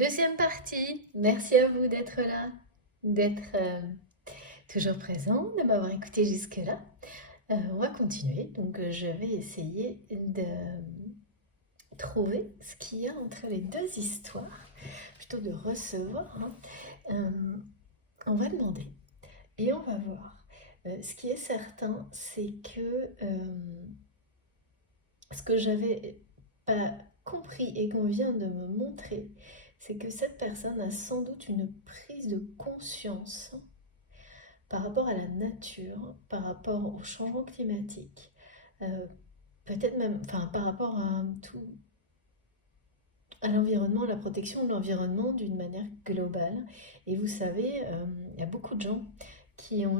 Deuxième partie, merci à vous d'être là, d'être toujours présent, de m'avoir écouté jusque-là. On va continuer, donc je vais essayer de trouver ce qu'il y a entre les deux histoires, plutôt de recevoir, hein. On va demander et on va voir. Ce qui est certain, c'est que ce que j'avais pas compris et qu'on vient de me montrer, c'est que cette personne a sans doute une prise de conscience par rapport à la nature, par rapport au changement climatique, euh, peut-être même, enfin, par rapport à tout, à l'environnement, à la protection de l'environnement d'une manière globale. Et vous savez, il y a beaucoup de gens on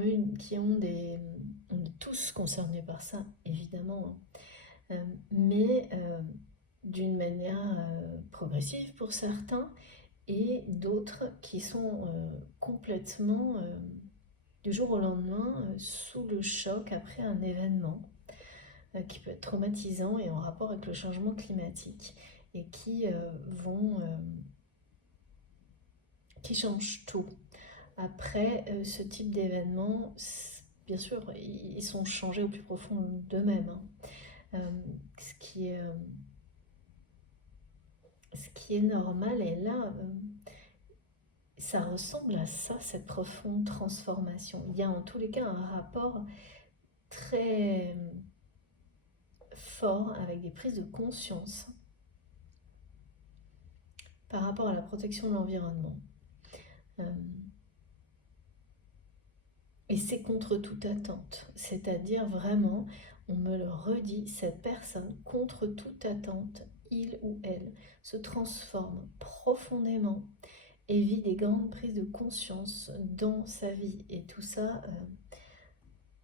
est tous concernés par ça, évidemment, hein. Mais d'une manière progressive pour certains, et d'autres qui sont complètement du jour au lendemain sous le choc après un événement qui peut être traumatisant et en rapport avec le changement climatique et qui changent tout. Après ce type d'événement, bien sûr, ils sont changés au plus profond d'eux-mêmes, hein. Euh, ce qui est, euh, ce qui est normal, et là, ça ressemble à ça, cette profonde transformation. Il y a en tous les cas un rapport très fort avec des prises de conscience par rapport à la protection de l'environnement. Euh, et c'est contre toute attente. C'est-à-dire vraiment, on me le redit, cette personne, contre toute attente, il ou elle, se transforme profondément et vit des grandes prises de conscience dans sa vie. Et tout ça,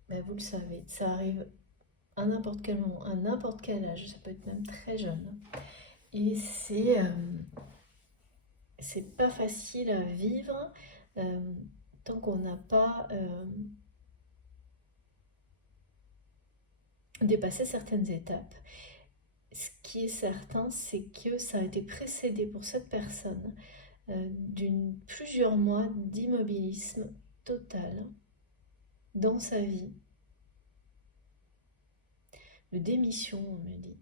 ben vous le savez, ça arrive à n'importe quel moment, à n'importe quel âge, ça peut être même très jeune. Et c'est pas facile à vivre euh, tant qu'on n'a pas dépassé certaines étapes. Ce qui est certain, c'est que ça a été précédé pour cette personne d'une plusieurs mois d'immobilisme total dans sa vie, de démission, on me dit,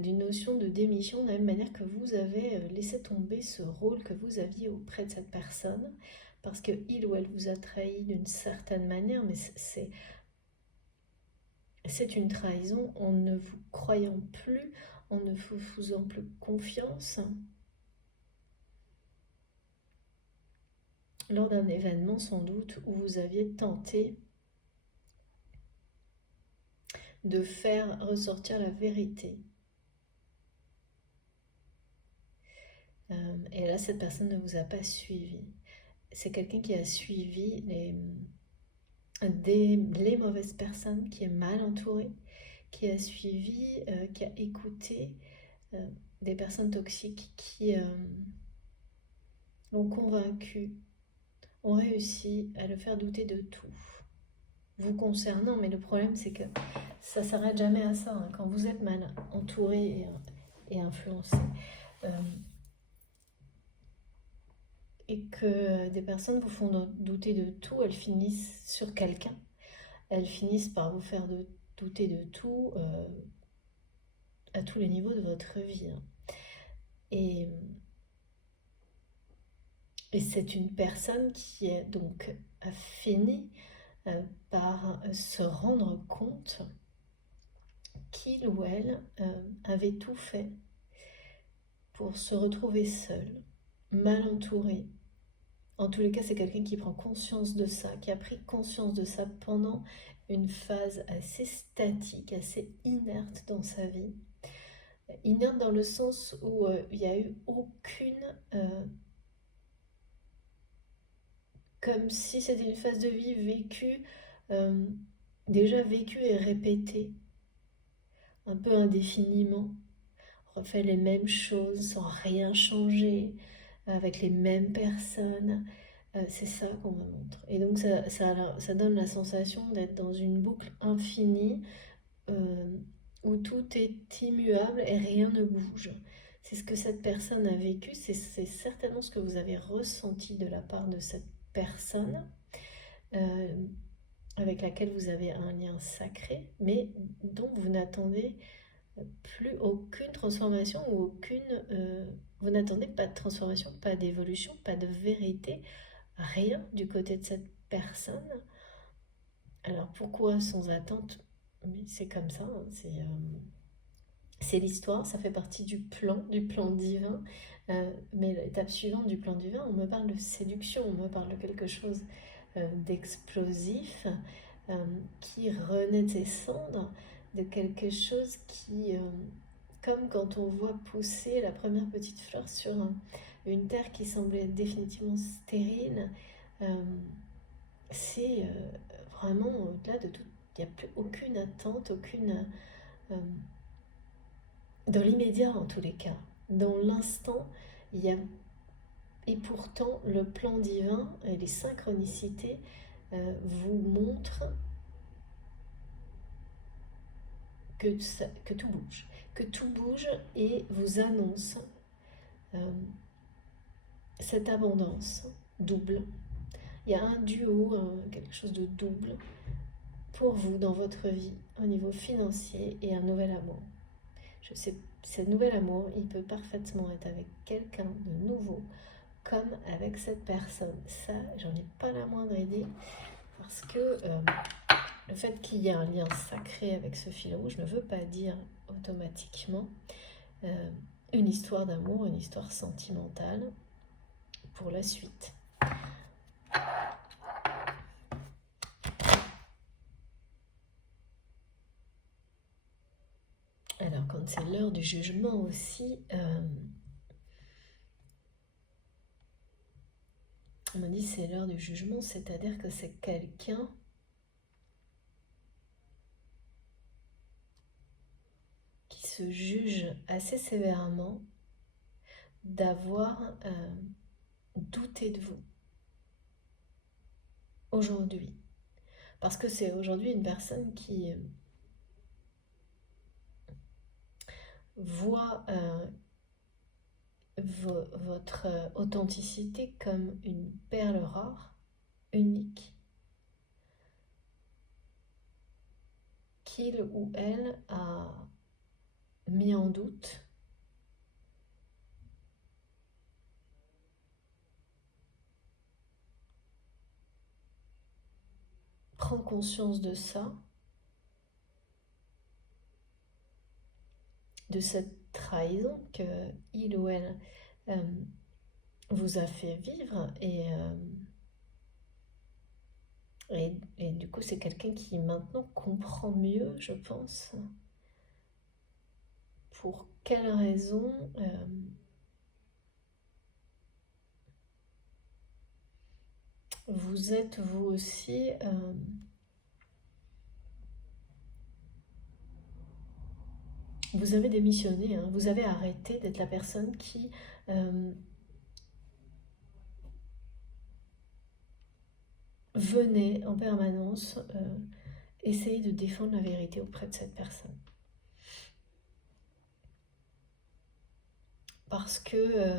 d'une notion de démission, de la même manière que vous avez laissé tomber ce rôle que vous aviez auprès de cette personne, parce que il ou elle vous a trahi d'une certaine manière, mais c'est une trahison en ne vous croyant plus, en ne vous faisant plus confiance lors d'un événement sans doute où vous aviez tenté de faire ressortir la vérité. Et là, cette personne ne vous a pas suivi. C'est quelqu'un qui a suivi les mauvaises personnes, qui est mal entouré, qui a suivi, qui a écouté euh, des personnes toxiques qui l'ont convaincu, ont réussi à le faire douter de tout, vous concernant. Mais le problème, c'est que ça s'arrête jamais à ça, hein. Quand vous êtes mal entouré et influencé, euh, et que des personnes vous font douter de tout, elles finissent sur quelqu'un. Elles finissent par vous faire douter de tout à tous les niveaux de votre vie, hein. Et, et c'est une personne qui est donc a fini par se rendre compte qu'il ou elle avait tout fait pour se retrouver seul, mal entouré. En tous les cas, c'est quelqu'un qui prend conscience de ça, qui a pris conscience de ça pendant une phase assez statique, assez inerte dans sa vie. Inerte dans le sens où il n'y a eu aucune... comme si c'était une phase de vie vécue, euh, déjà vécue et répétée, un peu indéfiniment. On refait les mêmes choses sans rien changer, avec les mêmes personnes. C'est ça qu'on me montre. Et donc ça donne la sensation d'être dans une boucle infinie euh, où tout est immuable et rien ne bouge. c'est ce que cette personne a vécu, c'est certainement ce que vous avez ressenti de la part de cette personne avec laquelle vous avez un lien sacré, mais dont vous n'attendez plus aucune transformation ou vous n'attendez pas de transformation, pas d'évolution, pas de vérité, rien du côté de cette personne. Alors pourquoi sans attente? Mais c'est comme ça, hein, c'est l'histoire, ça fait partie du plan divin. Mais l'étape suivante du plan divin, on me parle de séduction, on me parle de quelque chose d'explosif qui renaît de ses cendres, de quelque chose qui, comme quand on voit pousser la première petite fleur sur une terre qui semblait définitivement stérile, c'est vraiment au-delà de tout, il n'y a plus aucune attente, aucune... dans l'immédiat en tous les cas, dans l'instant, il y a... Et pourtant, le plan divin et les synchronicités vous montrent que tout bouge et vous annonce cette abondance double. Il y a un duo, quelque chose de double pour vous dans votre vie au niveau financier et un nouvel amour. Je sais, ce nouvel amour, il peut parfaitement être avec quelqu'un de nouveau, comme avec cette personne. Ça, j'en ai pas la moindre idée, parce que le fait qu'il y ait un lien sacré avec ce fil rouge ne veut pas dire automatiquement une histoire d'amour, une histoire sentimentale pour la suite. Alors, quand c'est l'heure du jugement aussi, on me dit c'est l'heure du jugement, c'est-à-dire que c'est quelqu'un qui se juge assez sévèrement d'avoir douté de vous aujourd'hui. Parce que c'est aujourd'hui une personne qui voit votre authenticité comme une perle rare, unique, qu'il ou elle a mis en doute, prend conscience de ça, de cette trahison que il ou elle vous a fait vivre et du coup c'est quelqu'un qui maintenant comprend mieux, je pense, pour quelle raison vous êtes vous aussi vous avez démissionné, hein, vous avez arrêté d'être la personne qui venait en permanence essayer de défendre la vérité auprès de cette personne. Parce que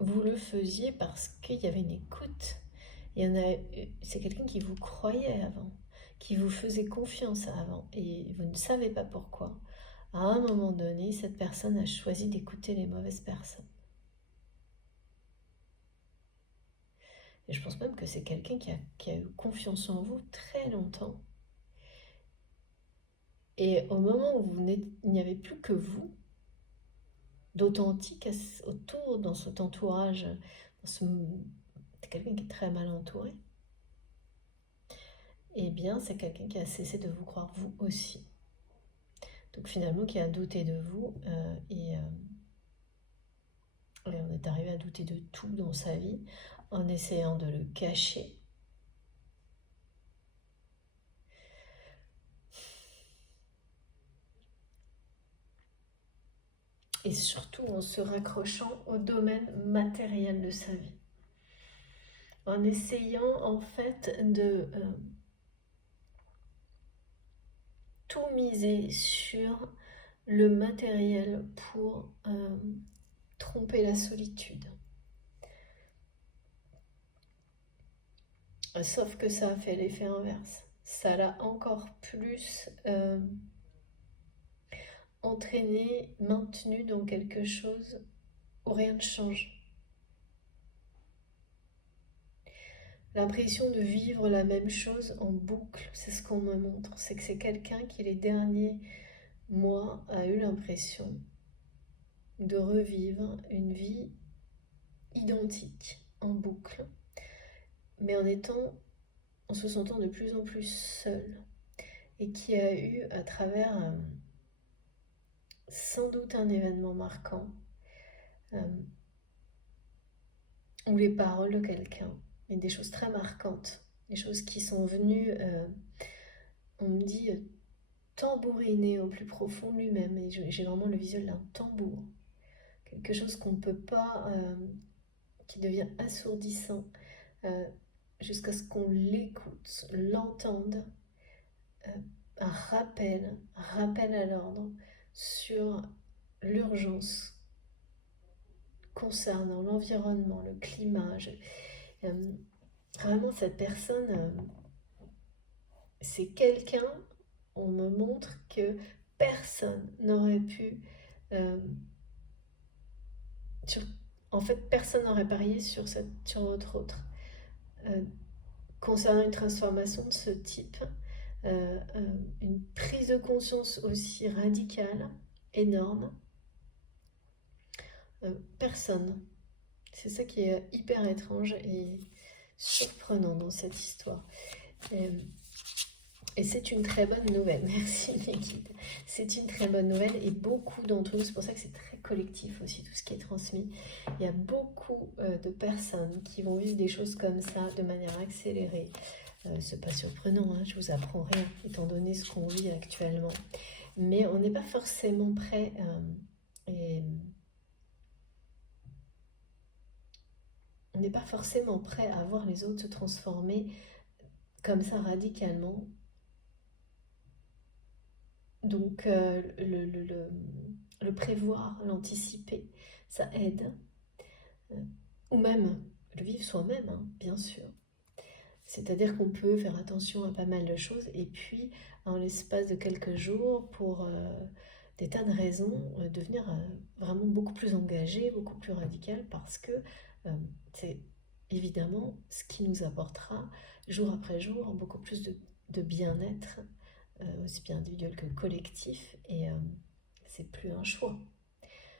vous le faisiez parce qu'il y avait une écoute. C'est quelqu'un qui vous croyait avant, qui vous faisait confiance avant, et vous ne savez pas pourquoi. À un moment donné, cette personne a choisi d'écouter les mauvaises personnes. Et je pense même que c'est quelqu'un qui a eu confiance en vous très longtemps. Et au moment où il n'y avait plus que vous, d'authentique autour, dans cet entourage, c'est quelqu'un qui est très mal entouré, eh bien c'est quelqu'un qui a cessé de vous croire vous aussi. Donc finalement qui a douté de vous et on est arrivé à douter de tout dans sa vie en essayant de le cacher. Et surtout en se raccrochant au domaine matériel de sa vie. En essayant en fait de tout miser sur le matériel pour tromper la solitude. Sauf que ça a fait l'effet inverse. Ça l'a encore plus entraîné, maintenu dans quelque chose où rien ne change. L'impression de vivre la même chose en boucle, c'est ce qu'on me montre. C'est que c'est quelqu'un qui les derniers mois a eu l'impression de revivre une vie identique en boucle, mais en se sentant de plus en plus seul, et qui a eu à travers sans doute un événement marquant, euh, ou les paroles de quelqu'un, et des choses très marquantes, des choses qui sont venues, on me dit, tambouriner au plus profond de lui-même, et j'ai vraiment le visuel d'un tambour, quelque chose qu'on ne peut pas, qui devient assourdissant, euh, jusqu'à ce qu'on l'écoute, l'entende, euh, un rappel à l'ordre sur l'urgence concernant l'environnement, le climat. Euh, Vraiment, cette personne, c'est quelqu'un, on me montre que personne n'aurait pu... euh, sur- en fait, personne n'aurait parié sur votre autre. Euh, Concernant une transformation de ce type, une prise de conscience aussi radicale, énorme, personne. C'est ça qui est hyper étrange et surprenant dans cette histoire. Et, et c'est une très bonne nouvelle. Merci mes guides. C'est une très bonne nouvelle et beaucoup d'entre nous, c'est pour ça que c'est très collectif aussi tout ce qui est transmis. Il y a beaucoup de personnes qui vont vivre des choses comme ça de manière accélérée. C'est pas surprenant, hein, je vous apprends rien étant donné ce qu'on vit actuellement. Mais on n'est pas forcément prêt et on n'est pas forcément prêt à voir les autres se transformer comme ça radicalement. Donc le prévoir, l'anticiper, ça aide. Euh, ou même le vivre soi-même, hein, bien sûr. C'est-à-dire qu'on peut faire attention à pas mal de choses et puis en l'espace de quelques jours, pour des tas de raisons, devenir vraiment beaucoup plus engagé, beaucoup plus radical, parce que c'est évidemment ce qui nous apportera jour après jour beaucoup plus de bien-être, aussi bien individuel que collectif, et c'est plus un choix,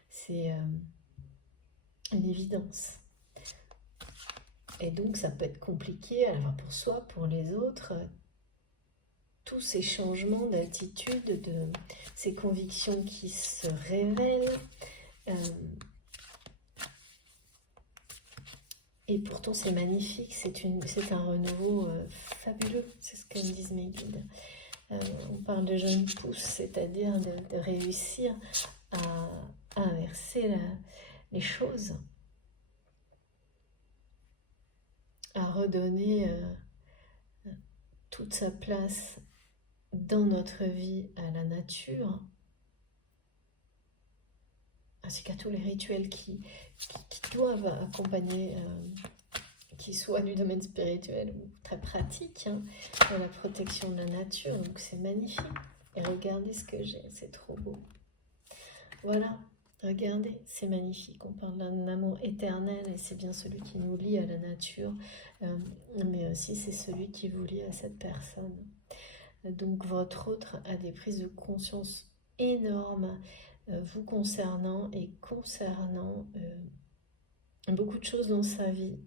c'est une évidence. Et donc ça peut être compliqué à la fois pour soi, pour les autres, tous ces changements d'attitude, de ces convictions qui se révèlent. euh, et pourtant c'est magnifique, c'est un renouveau fabuleux, c'est ce que me disent mes guides. On parle de jeunes pousses, c'est-à-dire de réussir à inverser les choses, à redonner toute sa place dans notre vie à la nature, ainsi qu'à tous les rituels qui doivent accompagner, qui soient du domaine spirituel ou très pratique, hein, dans la protection de la nature. Donc c'est magnifique. Et regardez ce que j'ai, c'est trop beau. Voilà, regardez, c'est magnifique. On parle d'un amour éternel et c'est bien celui qui nous lie à la nature, mais aussi c'est celui qui vous lie à cette personne. Donc votre autre a des prises de conscience énormes vous concernant et concernant beaucoup de choses dans sa vie.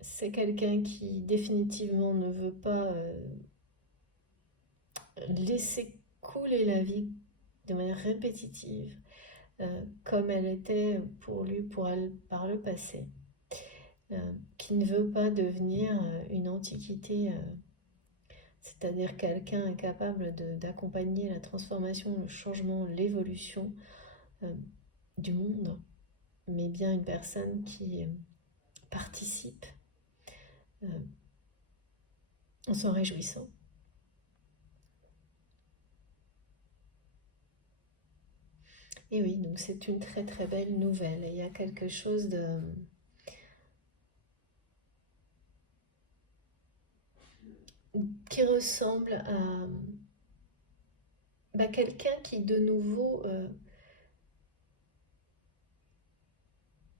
C'est quelqu'un qui définitivement ne veut pas laisser couler la vie de manière répétitive, comme elle était pour lui par le passé, qui ne veut pas devenir une antiquité, c'est-à-dire quelqu'un incapable d'accompagner la transformation, le changement, l'évolution du monde, mais bien une personne qui participe en s'en réjouissant. Et oui, donc c'est une très très belle nouvelle. Il y a quelque chose qui ressemble à quelqu'un qui de nouveau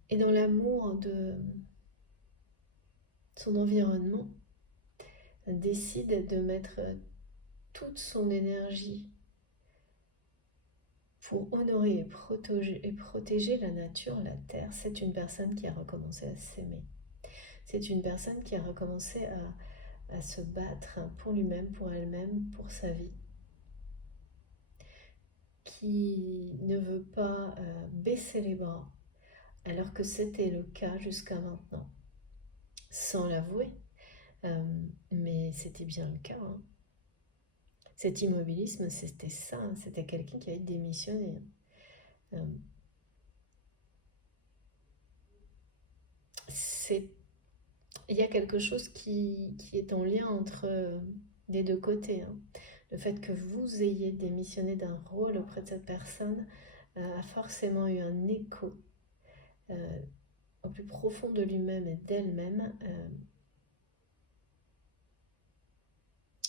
est dans l'amour de son environnement, décide de mettre toute son énergie pour honorer et protéger la nature, la terre. C'est une personne qui a recommencé à s'aimer. C'est une personne qui a recommencé à se battre pour lui-même, pour elle-même, pour sa vie, qui ne veut pas baisser les bras, alors que c'était le cas jusqu'à maintenant, sans l'avouer, mais c'était bien le cas. Hein. Cet immobilisme, c'était ça, hein, c'était quelqu'un qui avait démissionné. C'est il y a quelque chose qui est en lien entre les deux côtés. Hein. Le fait que vous ayez démissionné d'un rôle auprès de cette personne a forcément eu un écho au plus profond de lui-même et d'elle-même.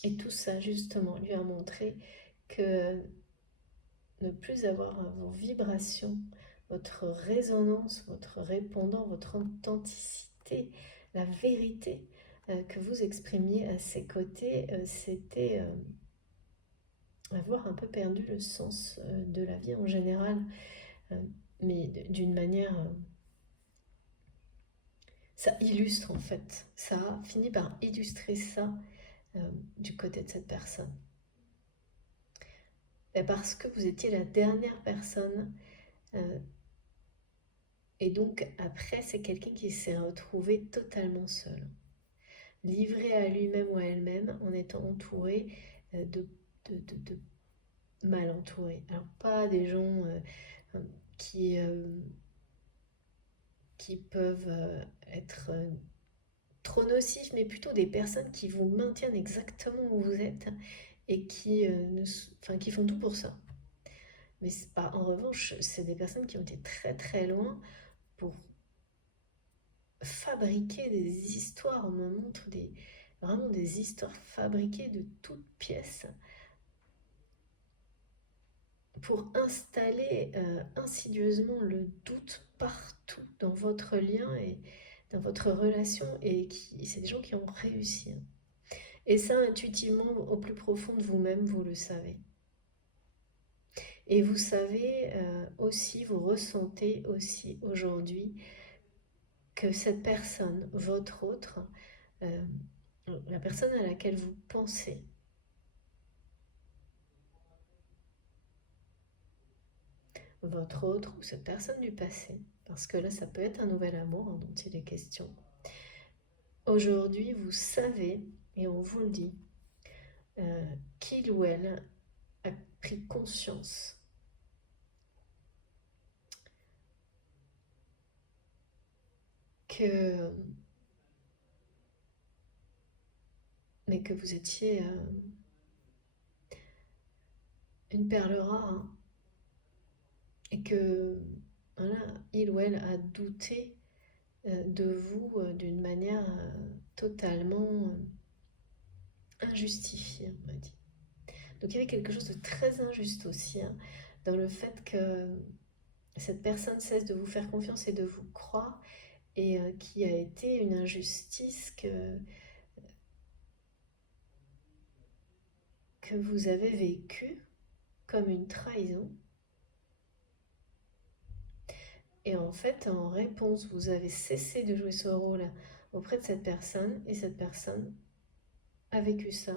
Et tout ça, justement, lui a montré que ne plus avoir vos vibrations, votre résonance, votre répondant, votre authenticité, la vérité que vous exprimiez à ses côtés, c'était avoir un peu perdu le sens de la vie en général, mais d'une manière... ça illustre en fait, ça a fini par illustrer ça du côté de cette personne. Et parce que vous étiez la dernière personne, et donc après c'est quelqu'un qui s'est retrouvé totalement seul, livré à lui-même ou à elle-même en étant entouré de mal entouré. Alors pas des gens qui, qui peuvent être trop nocifs, mais plutôt des personnes qui vous maintiennent exactement où vous êtes et qui font tout pour ça. Mais pas, en revanche, c'est des personnes qui ont été très très loin pour fabriquer des histoires. On me montre vraiment des histoires fabriquées de toutes pièces pour installer insidieusement le doute partout dans votre lien et dans votre relation. Et c'est des gens qui ont réussi. Et ça, intuitivement, au plus profond de vous-même, vous le savez. Et vous savez aussi, vous ressentez aussi aujourd'hui que cette personne, votre autre, la personne à laquelle vous pensez, votre autre ou cette personne du passé, parce que là ça peut être un nouvel amour dont il est question. Aujourd'hui vous savez, et on vous le dit, qu'il ou elle a pris conscience que mais que vous étiez une perle rare, hein, et que voilà, il ou elle a douté de vous d'une manière totalement injustifiée, on m'a dit. Donc il y avait quelque chose de très injuste aussi hein, dans le fait que cette personne cesse de vous faire confiance et de vous croire et qui a été une injustice que vous avez vécue comme une trahison. Et en fait, en réponse, vous avez cessé de jouer ce rôle auprès de cette personne et cette personne a vécu ça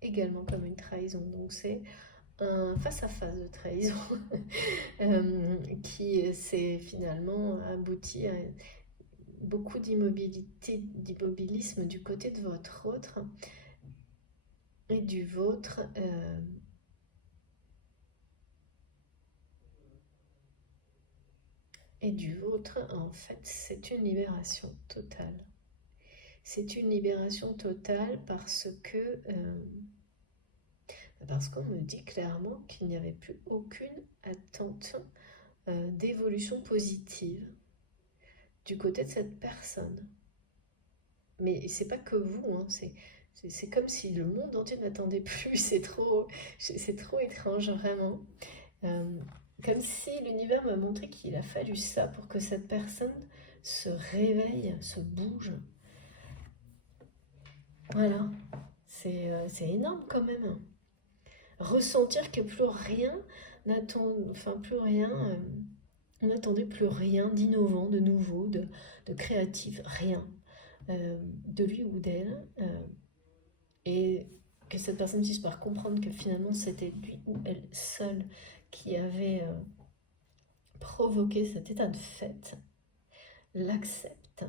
également comme une trahison. Donc c'est un face-à-face de trahison qui s'est finalement abouti à beaucoup d'immobilisme du côté de votre autre et du vôtre. Et du vôtre, en fait, c'est une libération totale. C'est une libération totale parce qu'on me dit clairement qu'il n'y avait plus aucune attente d'évolution positive du côté de cette personne. Mais c'est pas que vous, hein, c'est comme si le monde entier n'attendait plus. C'est trop étrange, vraiment. Euh, Comme si l'univers m'a montré qu'il a fallu ça pour que cette personne se réveille, se bouge. Voilà, c'est énorme quand même. Ressentir que plus rien plus rien, on n'attendait plus rien d'innovant, de nouveau, de créatif, rien de lui ou d'elle. Et que cette personne puisse par comprendre que finalement c'était lui ou elle seule qui avait provoqué cet état de fait, l'accepte,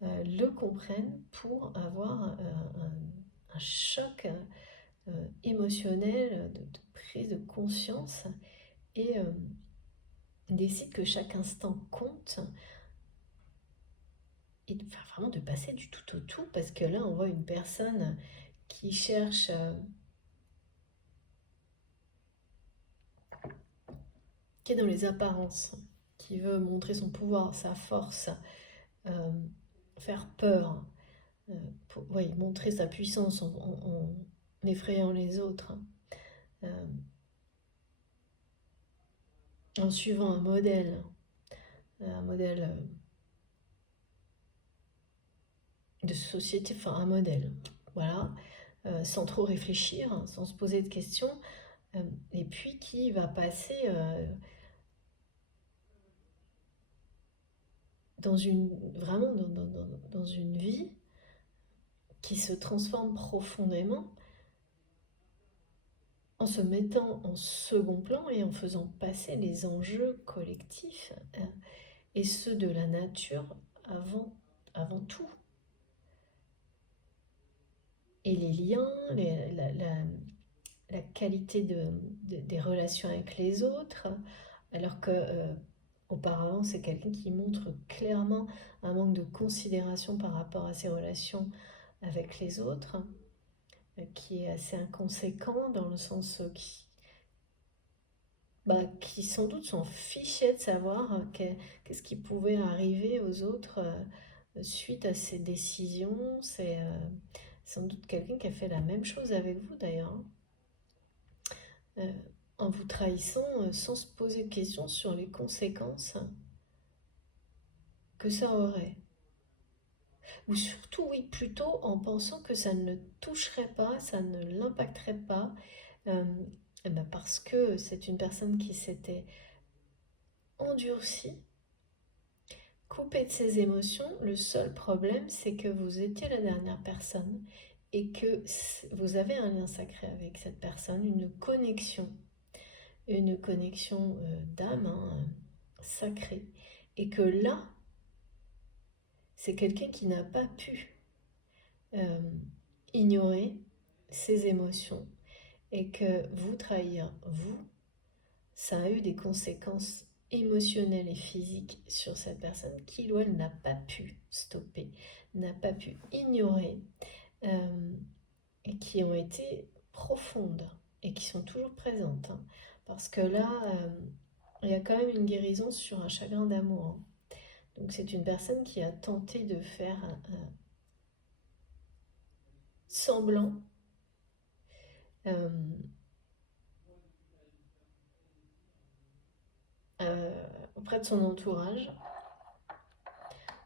le comprenne pour avoir un choc émotionnel de prise de conscience et décide que chaque instant compte et vraiment de passer du tout au tout, parce que là on voit une personne qui cherche qui est dans les apparences, qui veut montrer son pouvoir, sa force, faire peur, montrer sa puissance en effrayant les autres, en suivant un modèle de société, enfin un modèle, voilà, sans trop réfléchir, sans se poser de questions, et puis qui va passer vraiment dans une vie qui se transforme profondément en se mettant en second plan et en faisant passer les enjeux collectifs et ceux de la nature avant tout. Et les liens, la qualité des relations avec les autres, alors que auparavant c'est quelqu'un qui montre clairement un manque de considération par rapport à ses relations avec les autres, qui est assez inconséquent dans le sens qui sans doute s'en fichait de savoir qu'est-ce qui pouvait arriver aux autres suite à ces décisions. C'est sans doute quelqu'un qui a fait la même chose avec vous d'ailleurs, hein. En vous trahissant sans se poser de questions sur les conséquences que ça aurait. Ou surtout, oui, plutôt en pensant que ça ne toucherait pas, ça ne l'impacterait pas, parce que c'est une personne qui s'était endurcie, coupée de ses émotions. Le seul problème, c'est que vous étiez la dernière personne et que vous avez un lien sacré avec cette personne, une connexion d'âme, hein, sacrée, et que là, c'est quelqu'un qui n'a pas pu ignorer ses émotions et que vous trahir, ça a eu des conséquences émotionnelles et physiques sur cette personne qui, elle, n'a pas pu stopper, n'a pas pu ignorer, et qui ont été profondes et qui sont toujours présentes, hein. Parce que là, il y a quand même une guérison sur un chagrin d'amour, hein. Donc c'est une personne qui a tenté de faire semblant auprès de son entourage,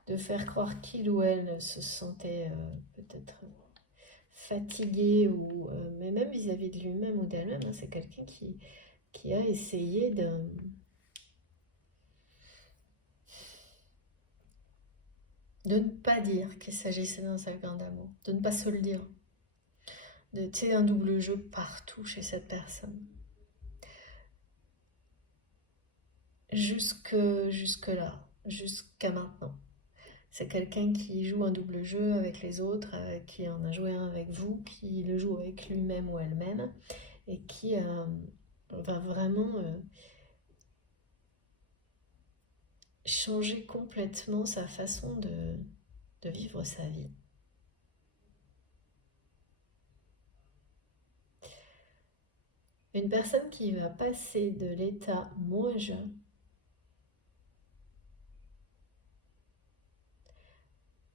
de faire croire qu'il ou elle se sentait peut-être fatigué, mais même vis-à-vis de lui-même ou d'elle-même, hein. C'est quelqu'un qui a essayé de ne pas dire qu'il s'agissait d'un chagrin d'amour, de ne pas se le dire. C'est un double jeu partout chez cette personne. Jusque là, jusqu'à maintenant. C'est quelqu'un qui joue un double jeu avec les autres, qui en a joué un avec vous, qui le joue avec lui-même ou elle-même, et qui va vraiment changer complètement sa façon de vivre sa vie. Une personne qui va passer de l'état moi-je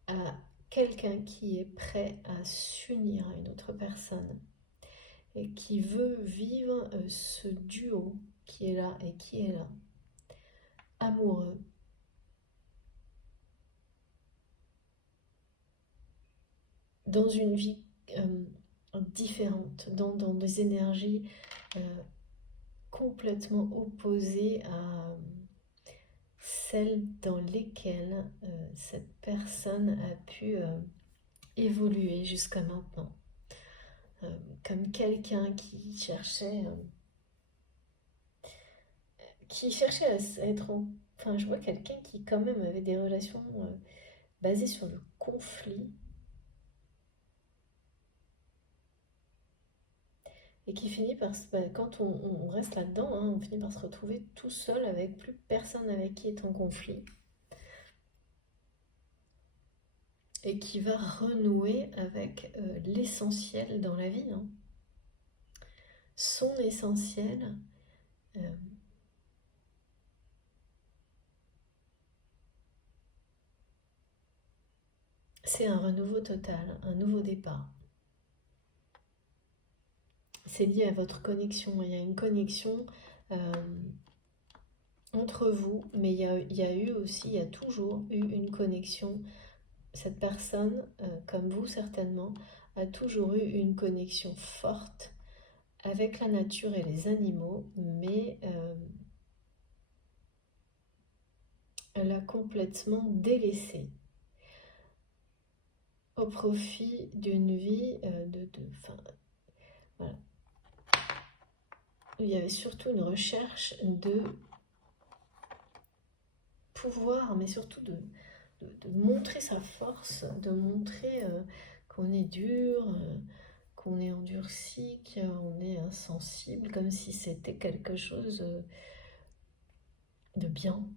à quelqu'un qui est prêt à s'unir à une autre personne et qui veut vivre ce duo qui est là et qui est là, amoureux, dans une vie différente, dans des énergies complètement opposées à celles dans lesquelles cette personne a pu évoluer jusqu'à maintenant. Comme quelqu'un qui cherchait à être en... Enfin, je vois quelqu'un qui quand même avait des relations basées sur le conflit et qui finit par... quand on reste là-dedans, hein, on finit par se retrouver tout seul avec plus personne avec qui est en conflit et qui va renouer avec l'essentiel dans la vie, hein. Son essentiel, euh, c'est un renouveau total, un nouveau départ. C'est lié à votre connexion. Il y a une connexion entre vous, mais il y a eu aussi, il y a toujours eu une connexion. Cette personne, comme vous certainement, a toujours eu une connexion forte avec la nature et les animaux, mais elle a complètement délaissé au profit d'une vie enfin, voilà. Il y avait surtout une recherche de pouvoir, mais surtout de montrer sa force, de montrer qu'on est dur, qu'on est endurci, qu'on est insensible, comme si c'était quelque chose de bien.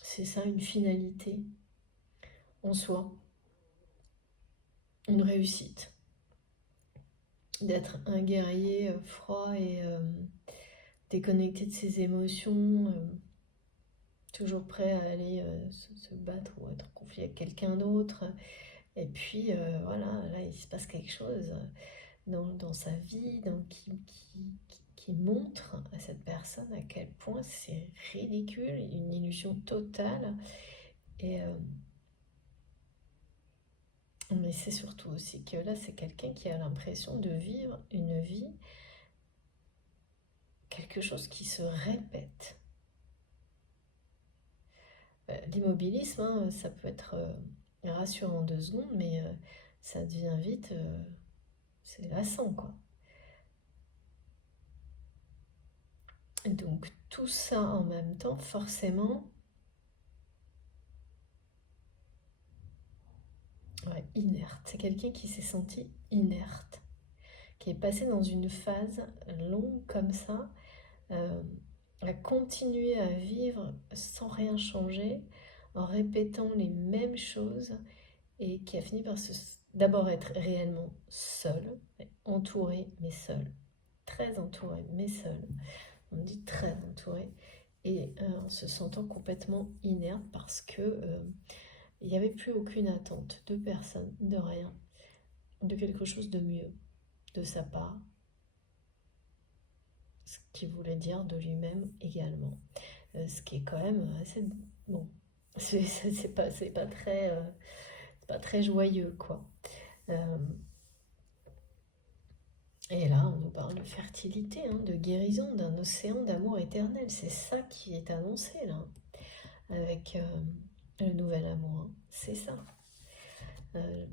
C'est ça une finalité en soi, une réussite. D'être un guerrier froid et déconnecté de ses émotions, toujours prêt à aller se battre ou être en conflit avec quelqu'un d'autre. Et puis voilà, là il se passe quelque chose dans sa vie qui montre à cette personne à quel point c'est ridicule, une illusion totale. Et, mais c'est surtout aussi que là, c'est quelqu'un qui a l'impression de vivre une vie, quelque chose qui se répète. L'immobilisme, hein, ça peut être rassurant 2 secondes, mais ça devient vite, c'est lassant, quoi. Donc tout ça en même temps, forcément, ouais, inerte. C'est quelqu'un qui s'est senti inerte, qui est passé dans une phase longue comme ça, euh, à continuer à vivre sans rien changer, en répétant les mêmes choses, et qui a fini par d'abord être réellement seul, entouré mais seul, très entouré mais seul, on dit très entouré, et en se sentant complètement inerte parce que il n'y avait plus aucune attente de personne, de rien, de quelque chose de mieux de sa part, ce qui voulait dire de lui-même également. Ce qui est quand même assez... Bon, c'est pas très joyeux, quoi. Euh, et là, on nous parle de fertilité, hein, de guérison, d'un océan d'amour éternel. C'est ça qui est annoncé, là, avec le nouvel amour, hein. C'est ça. Euh,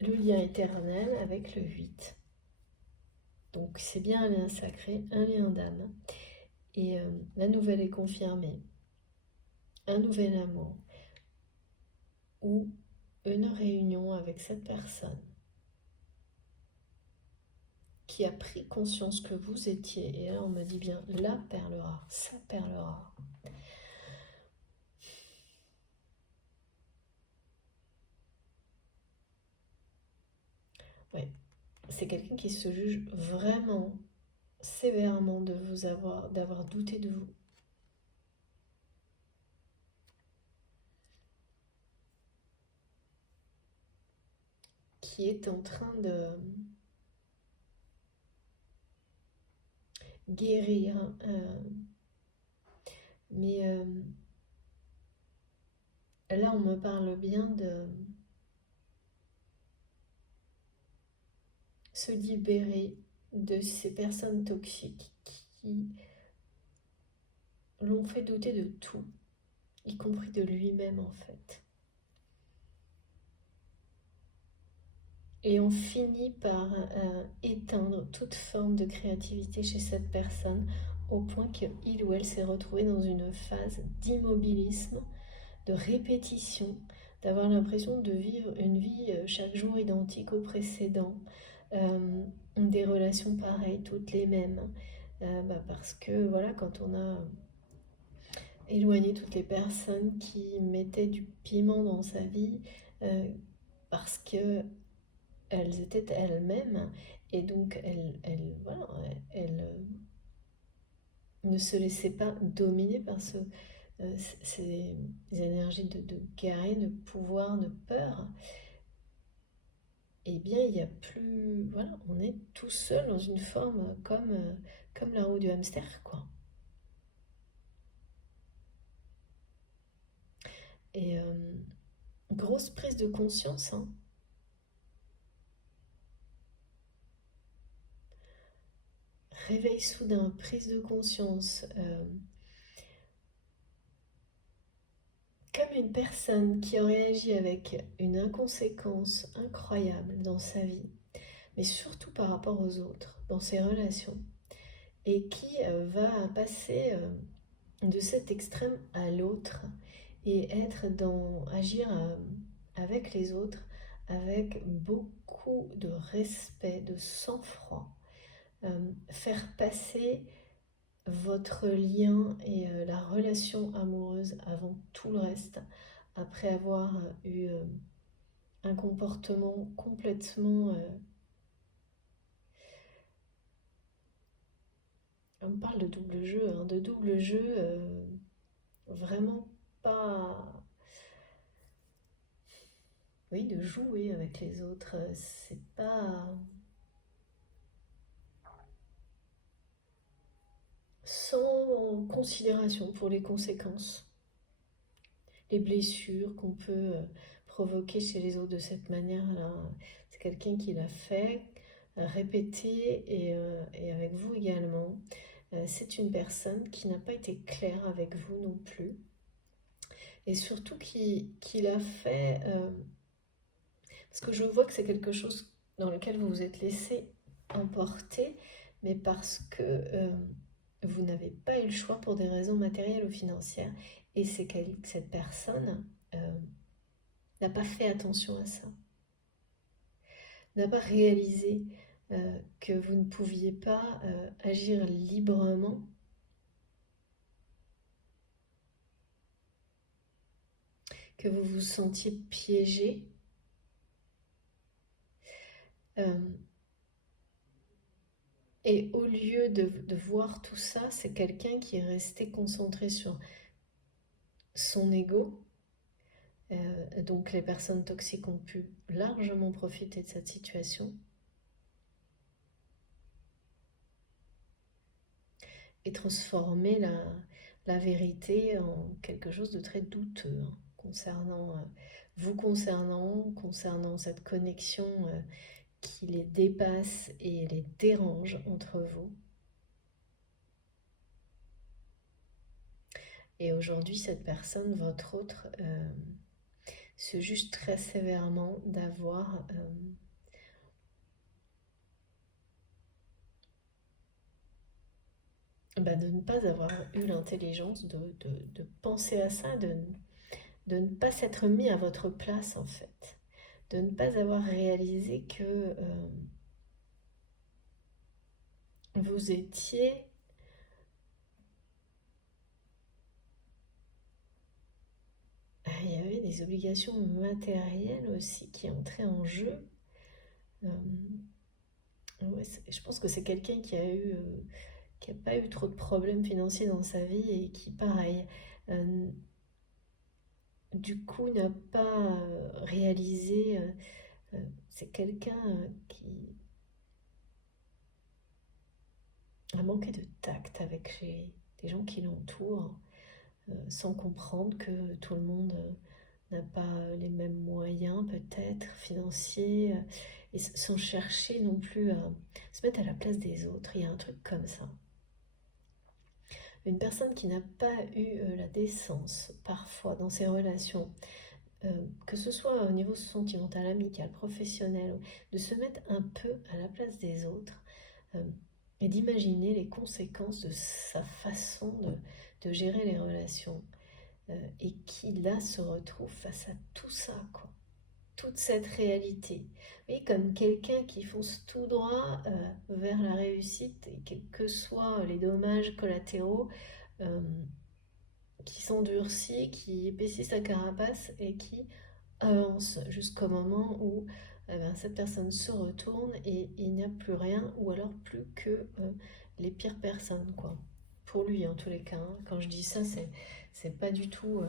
le lien éternel avec le 8. Donc c'est bien un lien sacré, un lien d'âme. Et la nouvelle est confirmée. Un nouvel amour ou une réunion avec cette personne qui a pris conscience que vous étiez, et là on me dit bien la perle rare, sa perle rare. ouais, c'est quelqu'un qui se juge vraiment sévèrement de vous d'avoir douté de vous, qui est en train de guérir. Mais là, on me parle bien de se libérer de ces personnes toxiques qui l'ont fait douter de tout, y compris de lui-même en fait. Et on finit par éteindre toute forme de créativité chez cette personne au point qu'il ou elle s'est retrouvé dans une phase d'immobilisme, de répétition, d'avoir l'impression de vivre une vie chaque jour identique au précédent, des relations pareilles, toutes les mêmes. Parce que voilà, quand on a éloigné toutes les personnes qui mettaient du piment dans sa vie, euh, parce que elles étaient elles-mêmes et donc voilà, elles ne se laissaient pas dominer par ces énergies de guerrier, de pouvoir, de peur. Eh bien, il n'y a plus. Voilà, on est tout seul dans une forme comme la roue du hamster, quoi. Et grosse prise de conscience, hein. Réveil soudain, prise de conscience. Comme une personne qui aurait agi avec une inconséquence incroyable dans sa vie, mais surtout par rapport aux autres, dans ses relations, et qui va passer de cet extrême à l'autre et agir avec les autres avec beaucoup de respect, de sang-froid, faire passer votre lien et la relation amoureuse avant tout le reste, après avoir eu un comportement complètement... on parle de double jeu, hein, de double jeu vraiment pas... Oui, de jouer avec les autres, c'est pas... Sans considération pour les conséquences, les blessures qu'on peut provoquer chez les autres de cette manière-là. C'est quelqu'un qui l'a fait, répété et avec vous également. C'est une personne qui n'a pas été claire avec vous non plus. Et surtout qui l'a fait, parce que je vois que c'est quelque chose dans lequel vous vous êtes laissé emporter, mais parce que vous n'avez pas eu le choix pour des raisons matérielles ou financières. Et c'est que cette personne n'a pas fait attention à ça, n'a pas réalisé que vous ne pouviez pas agir librement, que vous vous sentiez piégé. Euh, et au lieu de voir tout ça, c'est quelqu'un qui est resté concentré sur son ego. Donc les personnes toxiques ont pu largement profiter de cette situation et transformer la vérité en quelque chose de très douteux, hein, concernant cette connexion qui les dépasse et les dérange entre vous. Et aujourd'hui, cette personne, votre autre, se juge très sévèrement de ne pas avoir eu l'intelligence de penser à ça, de ne pas s'être mis à votre place en fait, de ne pas avoir réalisé que vous étiez il y avait des obligations matérielles aussi qui entraient en jeu, Ouais, je pense que c'est quelqu'un qui a pas eu trop de problèmes financiers dans sa vie et qui, pareil, euh, du coup, n'a pas réalisé. C'est quelqu'un qui a manqué de tact avec les gens qui l'entourent, sans comprendre que tout le monde n'a pas les mêmes moyens, peut-être financiers, et sans chercher non plus à se mettre à la place des autres. Il y a un truc comme ça. Une personne qui n'a pas eu la décence, parfois, dans ses relations, que ce soit au niveau sentimental, amical, professionnel, de se mettre un peu à la place des autres, euh, et d'imaginer les conséquences de sa façon de gérer les relations, et qui là se retrouve face à tout ça, quoi. Toute cette réalité. Oui, comme quelqu'un qui fonce tout droit vers la réussite, et quels que soient les dommages collatéraux, euh, qui s'endurcit, qui épaissit sa carapace et qui avance jusqu'au moment où cette personne se retourne et il n'y a plus rien, ou alors plus que les pires personnes, quoi. Pour lui, en tous les cas, hein. Quand je dis ça, c'est pas du tout.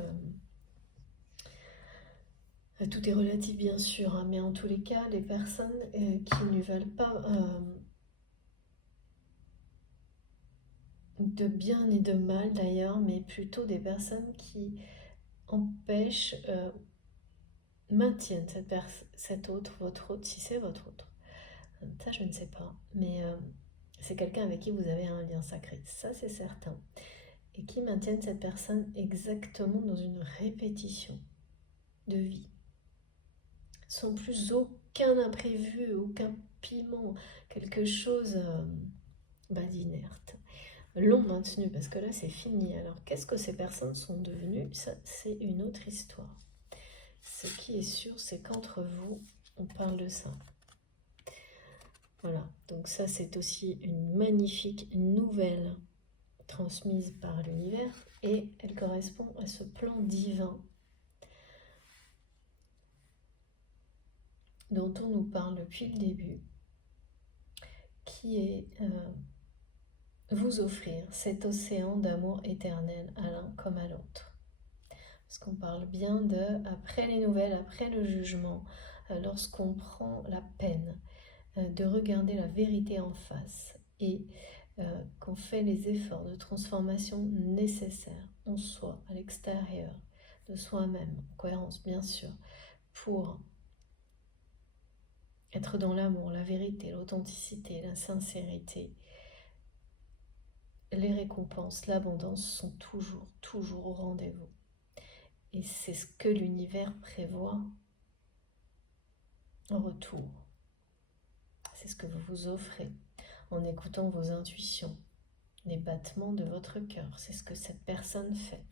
Tout est relatif, bien sûr, hein, mais en tous les cas, les personnes qui ne valent pas de bien ni de mal d'ailleurs, mais plutôt des personnes qui empêchent, maintiennent cet autre, votre autre, si c'est votre autre. Ça, je ne sais pas, mais c'est quelqu'un avec qui vous avez un lien sacré, ça c'est certain, et qui maintiennent cette personne exactement dans une répétition de vie, sans plus aucun imprévu, aucun piment, quelque chose d'inerte, long maintenu, parce que là c'est fini. Alors qu'est-ce que ces personnes sont devenues? Ça, c'est une autre histoire. Ce qui est sûr, c'est qu'entre vous, on parle de ça. Voilà, donc ça c'est aussi une magnifique nouvelle transmise par l'univers, et elle correspond à ce plan divin dont on nous parle depuis le début, qui est vous offrir cet océan d'amour éternel à l'un comme à l'autre. Parce qu'on parle bien de, après les nouvelles, après le jugement, lorsqu'on prend la peine de regarder la vérité en face, et qu'on fait les efforts de transformation nécessaires en soi, à l'extérieur de soi-même, en cohérence bien sûr, pour être dans l'amour, la vérité, l'authenticité, la sincérité, les récompenses, l'abondance sont toujours, toujours au rendez-vous. Et c'est ce que l'univers prévoit en retour. C'est ce que vous vous offrez en écoutant vos intuitions, les battements de votre cœur. C'est ce que cette personne fait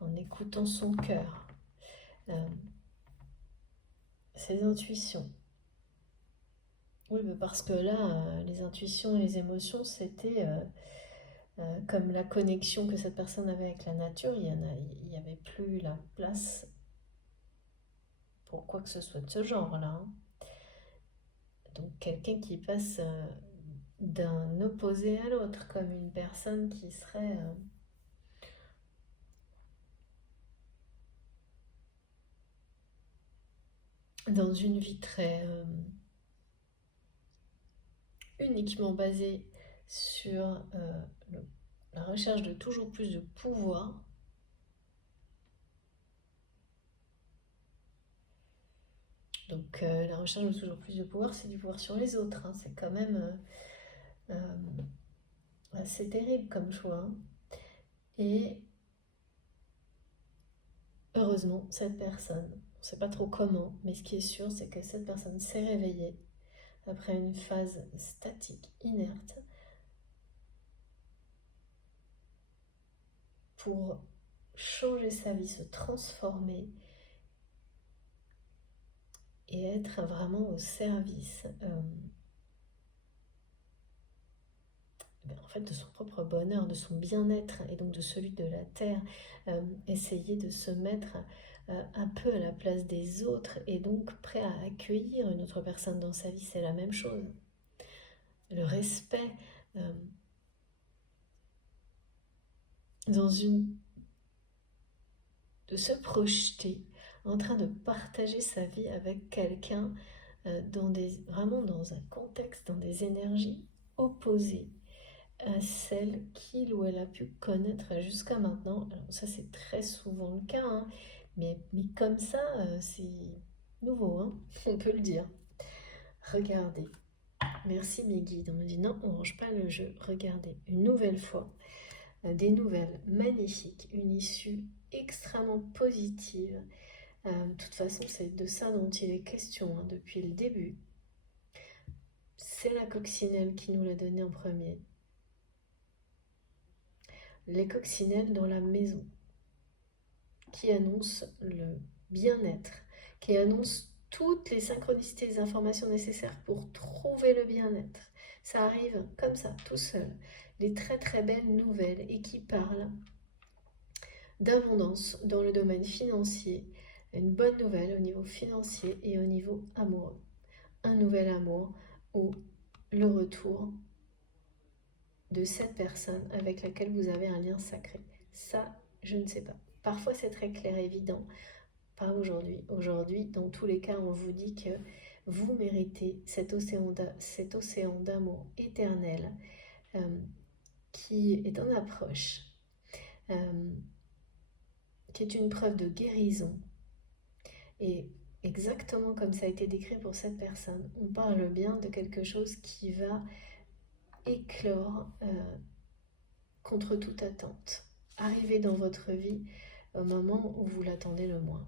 en écoutant son cœur, ses intuitions. Oui, mais parce que là, les intuitions et les émotions, c'était comme la connexion que cette personne avait avec la nature. Il n'y avait plus la place pour quoi que ce soit de ce genre-là, hein. Donc quelqu'un qui passe d'un opposé à l'autre, comme une personne qui serait dans une vie très uniquement basée sur la recherche de toujours plus de pouvoir. Donc la recherche de toujours plus de pouvoir, c'est du pouvoir sur les autres, hein. C'est quand même assez terrible comme choix, hein. Et heureusement, cette personne, on ne sait pas trop comment, mais ce qui est sûr, c'est que cette personne s'est réveillée après une phase statique, inerte, pour changer sa vie, se transformer et être vraiment au service en fait, de son propre bonheur, de son bien-être et donc de celui de la terre. Essayer de se mettre un peu à la place des autres et donc prêt à accueillir une autre personne dans sa vie, c'est la même chose. Le respect de se projeter en train de partager sa vie avec quelqu'un vraiment dans un contexte, dans des énergies opposées à celles qu'il ou elle a pu connaître jusqu'à maintenant. Alors ça c'est très souvent le cas, hein, mais comme ça c'est nouveau, hein, on peut le dire. Regardez, merci mes guides, on me dit non, on ne range pas le jeu, regardez, une nouvelle fois, des nouvelles magnifiques, une issue extrêmement positive. De toute façon, c'est de ça dont il est question hein, depuis le début. C'est la coccinelle qui nous l'a donné en premier. Les coccinelles dans la maison, qui annoncent le bien-être, qui annoncent toutes les synchronicités, les informations nécessaires pour trouver le bien-être. Ça arrive comme ça, tout seul. Des très très belles nouvelles et qui parlent d'abondance dans le domaine financier. Une bonne nouvelle au niveau financier et au niveau amoureux. Un nouvel amour ou le retour de cette personne avec laquelle vous avez un lien sacré. Ça, je ne sais pas. Parfois, c'est très clair et évident. Pas aujourd'hui. Aujourd'hui, dans tous les cas, on vous dit que vous méritez cet océan d'amour éternel qui est en approche, qui est une preuve de guérison. Et exactement comme ça a été décrit pour cette personne, on parle bien de quelque chose qui va éclore contre toute attente, arriver dans votre vie au moment où vous l'attendez le moins.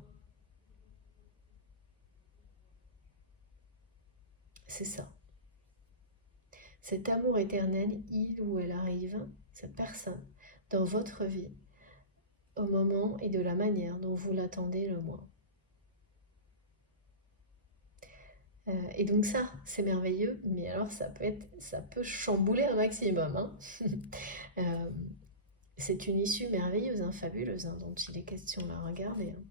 C'est ça. Cet amour éternel, il ou elle arrive, cette personne, dans votre vie, au moment et de la manière dont vous l'attendez le moins. Et donc ça, c'est merveilleux, mais alors ça peut chambouler un maximum. Hein. C'est une issue merveilleuse, hein, fabuleuse, hein, dont il est question là. Regardez, hein.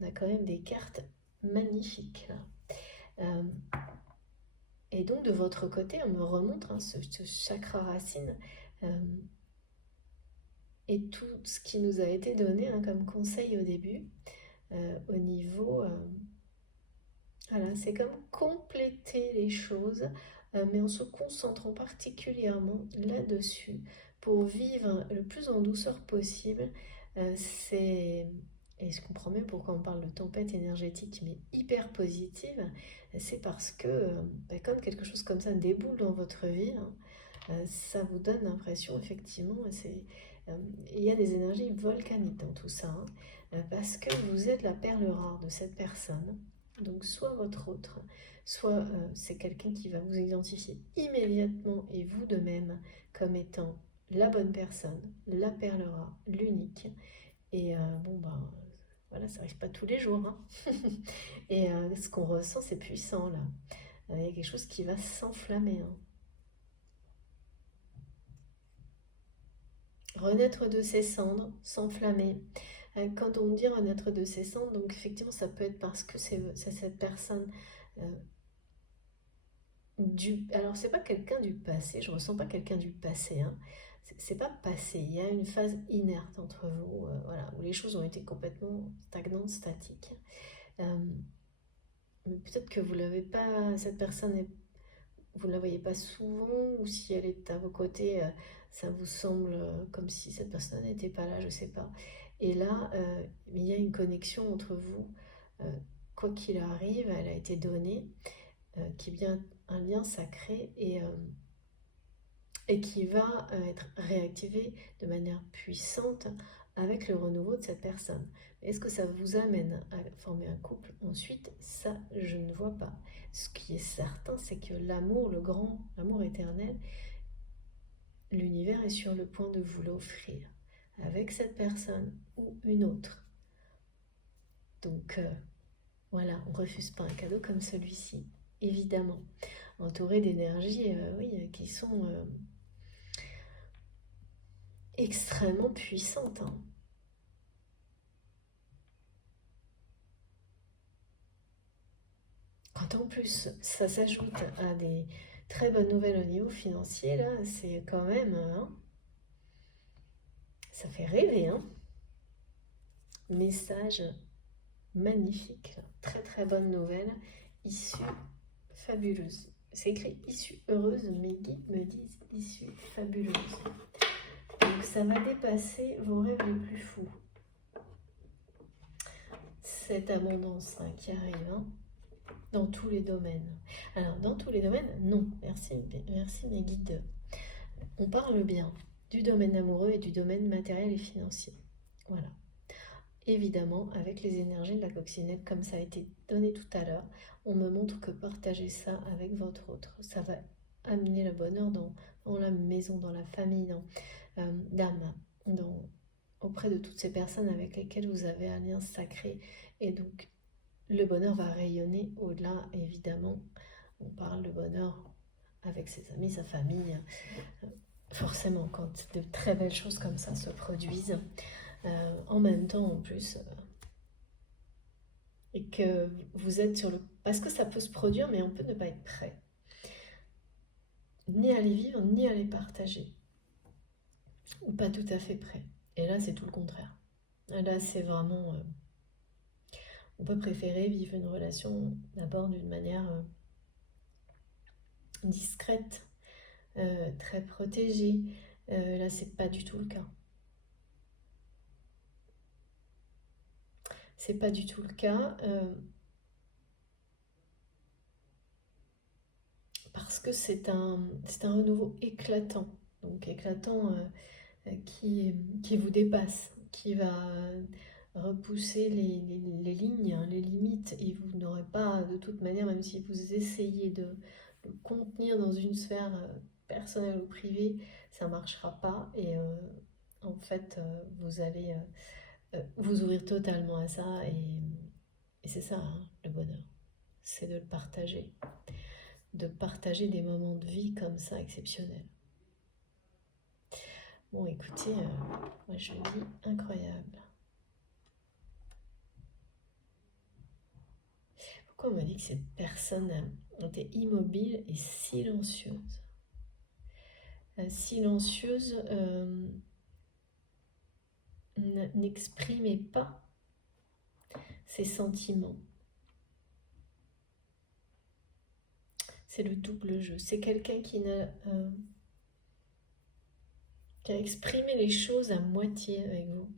On a quand même des cartes magnifiques là. Et donc de votre côté, on me remontre hein, ce chakra racine et tout ce qui nous a été donné hein, comme conseil au début, au niveau... voilà, c'est comme compléter les choses, mais en se concentrant particulièrement là-dessus pour vivre le plus en douceur possible. Et je comprends même pourquoi on parle de tempête énergétique, mais hyper positive, c'est parce que quand quelque chose comme ça déboule dans votre vie, hein, ça vous donne l'impression, effectivement, il y a des énergies volcaniques dans tout ça, hein, parce que vous êtes la perle rare de cette personne. Donc soit votre autre, soit c'est quelqu'un qui va vous identifier immédiatement et vous de même comme étant la bonne personne, la perle rare, l'unique. Et bon ben voilà, ça n'arrive pas tous les jours. Hein. Et ce qu'on ressent, c'est puissant là. Il y a quelque chose qui va s'enflammer. Hein. Renaître de ses cendres, s'enflammer. Quand on dit renaître de ses cendres, donc effectivement ça peut être parce que c'est cette personne alors c'est pas quelqu'un du passé, je ressens pas quelqu'un du passé, hein. C'est pas passé, il y a une phase inerte entre vous, voilà, où les choses ont été complètement stagnantes, statiques. Mais peut-être que vous l'avez pas, cette personne est vous ne la voyez pas souvent, ou si elle est à vos côtés, ça vous semble comme si cette personne n'était pas là, je ne sais pas. Et là, il y a une connexion entre vous, quoi qu'il arrive, elle a été donnée, qui est bien un lien sacré et qui va être réactivé de manière puissante avec le renouveau de cette personne. Est-ce que ça vous amène à former un couple ensuite? Ça, je ne vois pas. Ce qui est certain, c'est que l'amour, le grand, l'amour éternel, l'univers est sur le point de vous l'offrir avec cette personne ou une autre. Donc voilà, on ne refuse pas un cadeau comme celui-ci, évidemment. Entouré d'énergies oui, qui sont extrêmement puissantes. Hein. d'autant plus, ça s'ajoute à des très bonnes nouvelles au niveau financier, là, c'est quand même, hein, ça fait rêver, hein. Message magnifique, là. Très très bonne nouvelle, issue fabuleuse. C'est écrit issue heureuse, mes guides me disent issue fabuleuse. Donc ça va dépasser vos rêves les plus fous. Cette abondance hein, qui arrive, hein, dans tous les domaines. Alors, dans tous les domaines, non. Merci, merci mes guides. On parle bien du domaine amoureux et du domaine matériel et financier. Voilà. Évidemment, avec les énergies de la coccinelle, comme ça a été donné tout à l'heure, on me montre que partager ça avec votre autre, ça va amener le bonheur dans la maison, dans la famille, dans l'âme, auprès de toutes ces personnes avec lesquelles vous avez un lien sacré. Et donc, le bonheur va rayonner au-delà, évidemment. On parle de bonheur avec ses amis, sa famille. Forcément, quand de très belles choses comme ça se produisent, en même temps, en plus, et que vous êtes sur le... Parce que ça peut se produire, mais on peut ne pas être prêt. Ni à les vivre, ni à les partager. Ou pas tout à fait prêt. Et là, c'est tout le contraire. Là, c'est vraiment... on peut préférer vivre une relation d'abord d'une manière discrète, très protégée. Là, c'est pas du tout le cas. C'est pas du tout le cas parce que c'est un renouveau éclatant. Donc éclatant qui vous dépasse, qui va repousser les lignes, hein, les limites, et vous n'aurez pas de toute manière, même si vous essayez de le contenir dans une sphère personnelle ou privée, ça ne marchera pas et en fait vous allez vous ouvrir totalement à ça et c'est ça hein, le bonheur, c'est de le partager, de partager des moments de vie comme ça exceptionnels. Bon écoutez, moi je dis incroyable. Pourquoi on m'a dit que cette personne était immobile et silencieuse? Silencieuse, n'exprimait pas ses sentiments. C'est le double jeu. C'est quelqu'un qui a exprimé les choses à moitié avec vous.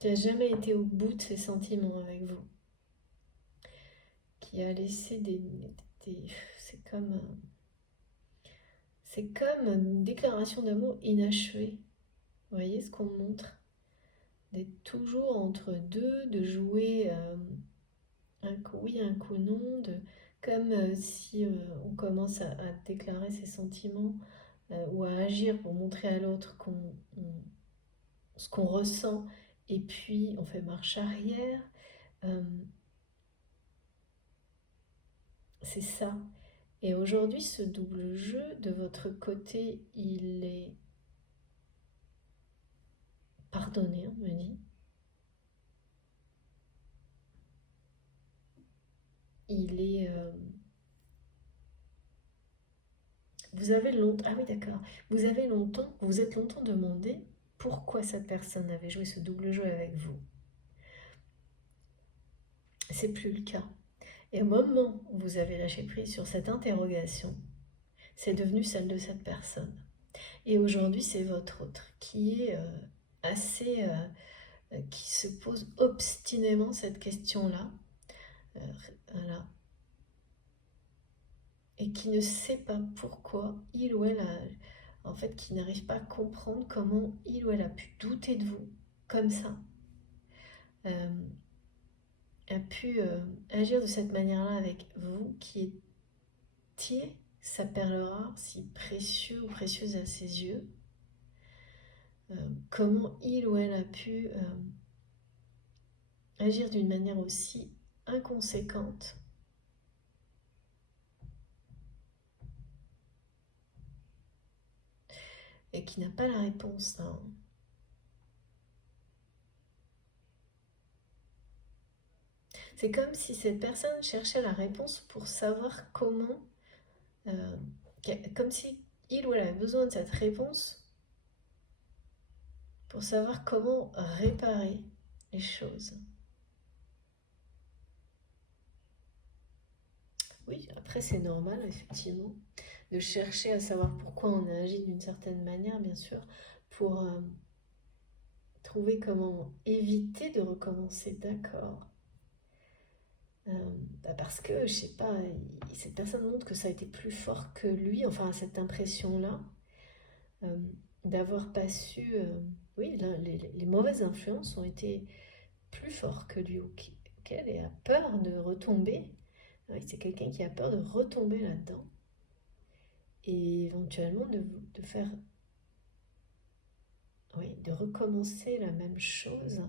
Qui n'a jamais été au bout de ses sentiments avec vous. Qui a laissé c'est comme une déclaration d'amour inachevée. Vous voyez ce qu'on montre? D'être toujours entre deux, de jouer un coup oui, un coup non, comme si on commence à déclarer ses sentiments ou à agir pour montrer à l'autre ce qu'on ressent, et puis on fait marche arrière. C'est ça. Et aujourd'hui, ce double jeu, de votre côté, il est pardonné, on me dit. Il est... vous avez longtemps... Ah oui, d'accord. Vous avez longtemps... Vous êtes longtemps demandé pourquoi cette personne avait joué ce double jeu avec vous. C'est plus le cas. Et au moment où vous avez lâché prise sur cette interrogation, c'est devenu celle de cette personne. Et aujourd'hui, c'est votre autre qui est assez... qui se pose obstinément cette question-là. Voilà. Et qui ne sait pas pourquoi il ou elle en fait, qui n'arrive pas à comprendre comment il ou elle a pu douter de vous comme ça, a pu agir de cette manière-là avec vous qui étiez sa perle rare, si précieux ou précieuse à ses yeux. Comment il ou elle a pu agir d'une manière aussi inconséquente et qui n'a pas la réponse. Hein. C'est comme si cette personne cherchait la réponse pour savoir comment, euh, comme si il ou elle avait besoin de cette réponse pour savoir comment réparer les choses. Oui, après c'est normal, effectivement, de chercher à savoir pourquoi on a agi d'une certaine manière, bien sûr, pour trouver comment éviter de recommencer, d'accord. Parce que, je sais pas, cette personne montre que ça a été plus fort que lui, enfin cette impression-là, euh, d'avoir pas su, oui, les mauvaises influences ont été plus fortes que lui, auquel et a peur de retomber. Oui, c'est quelqu'un qui a peur de retomber là-dedans et éventuellement de faire, oui, de recommencer la même chose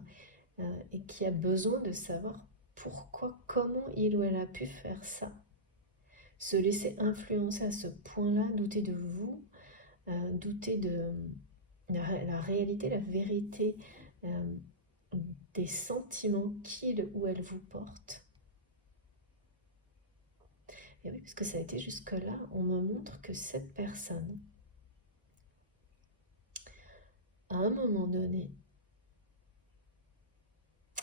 et qui a besoin de savoir pourquoi, comment il ou elle a pu faire ça. Se laisser influencer à ce point-là, douter de vous, douter de la réalité, la vérité euh, des sentiments qu'il ou elle vous porte. Et oui, parce que ça a été jusque-là, on me montre que cette personne, à un moment donné,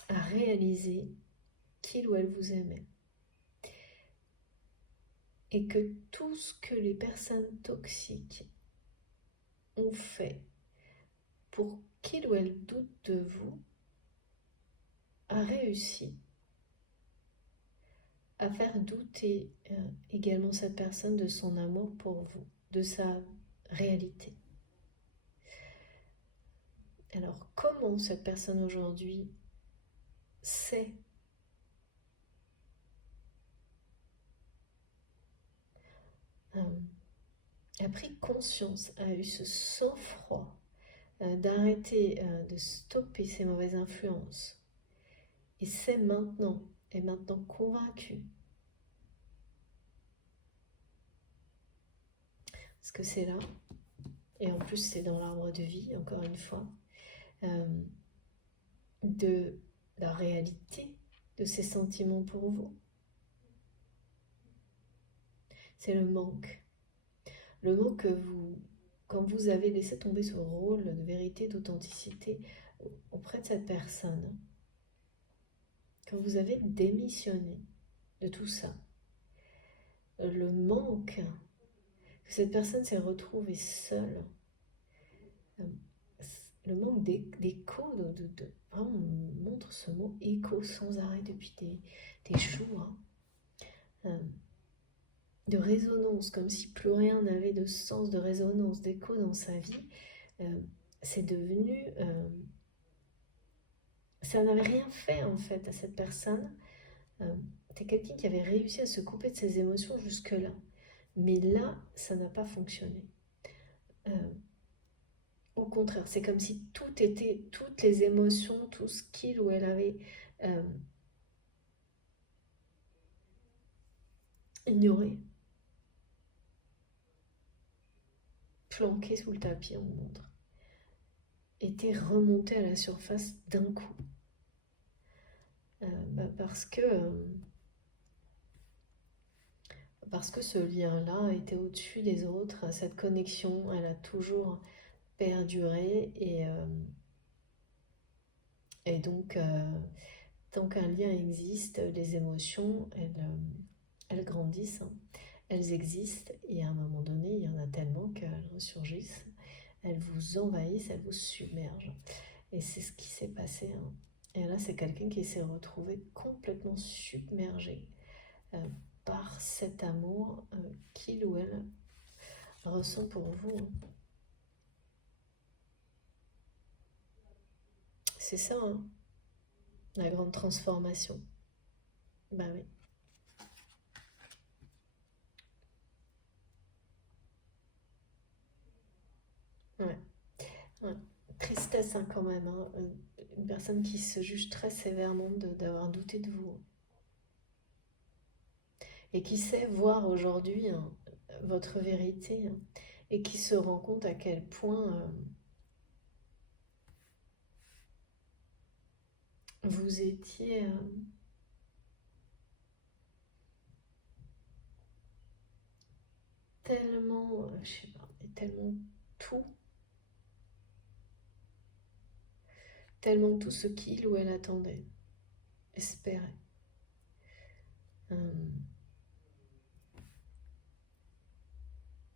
a réalisé qu'il ou elle vous aimait. Et que tout ce que les personnes toxiques ont fait pour qu'il ou elle doute de vous a réussi à faire douter également cette personne de son amour pour vous, de sa réalité. Alors comment cette personne aujourd'hui sait, a pris conscience, a eu ce sang-froid d'arrêter, de stopper ces mauvaises influences et est maintenant convaincue, parce que c'est là, et en plus c'est dans l'arbre de vie, encore une fois, euh, de la réalité de ces sentiments pour vous. C'est le manque. Le manque que vous, quand vous avez laissé tomber ce rôle de vérité, d'authenticité auprès de cette personne, quand vous avez démissionné de tout ça, le manque que cette personne s'est retrouvée seule, le manque d'écho, vraiment on montre ce mot écho sans arrêt depuis des jours, de résonance, comme si plus rien n'avait de sens, de résonance, d'écho dans sa vie, c'est devenu... ça n'avait rien fait en fait à cette personne. C'est quelqu'un qui avait réussi à se couper de ses émotions jusque-là. Mais là, ça n'a pas fonctionné. Au contraire, c'est comme si toutes les émotions, tout ce qu'il ou elle avait euh, ignoré, planqué sous le tapis, on montre, était remonté à la surface d'un coup. Parce que ce lien-là était au-dessus des autres, cette connexion, elle a toujours perduré et donc tant qu'un lien existe, les émotions, elles grandissent, hein. Elles existent et à un moment donné, il y en a tellement qu'elles ressurgissent, elles vous envahissent, elles vous submergent. Et c'est ce qui s'est passé, hein. Et là, c'est quelqu'un qui s'est retrouvé complètement submergé euh, par cet amour qu'il ou elle ressent pour vous, hein. C'est ça, hein, la grande transformation. Bah oui. Ouais. Ouais. Tristesse, hein, quand même, hein. Une personne qui se juge très sévèrement d'avoir douté de vous et qui sait voir aujourd'hui, hein, votre vérité, hein, et qui se rend compte à quel point vous étiez tellement, je sais pas, tellement tout, tellement tout ce qu'il ou elle attendait, espérait.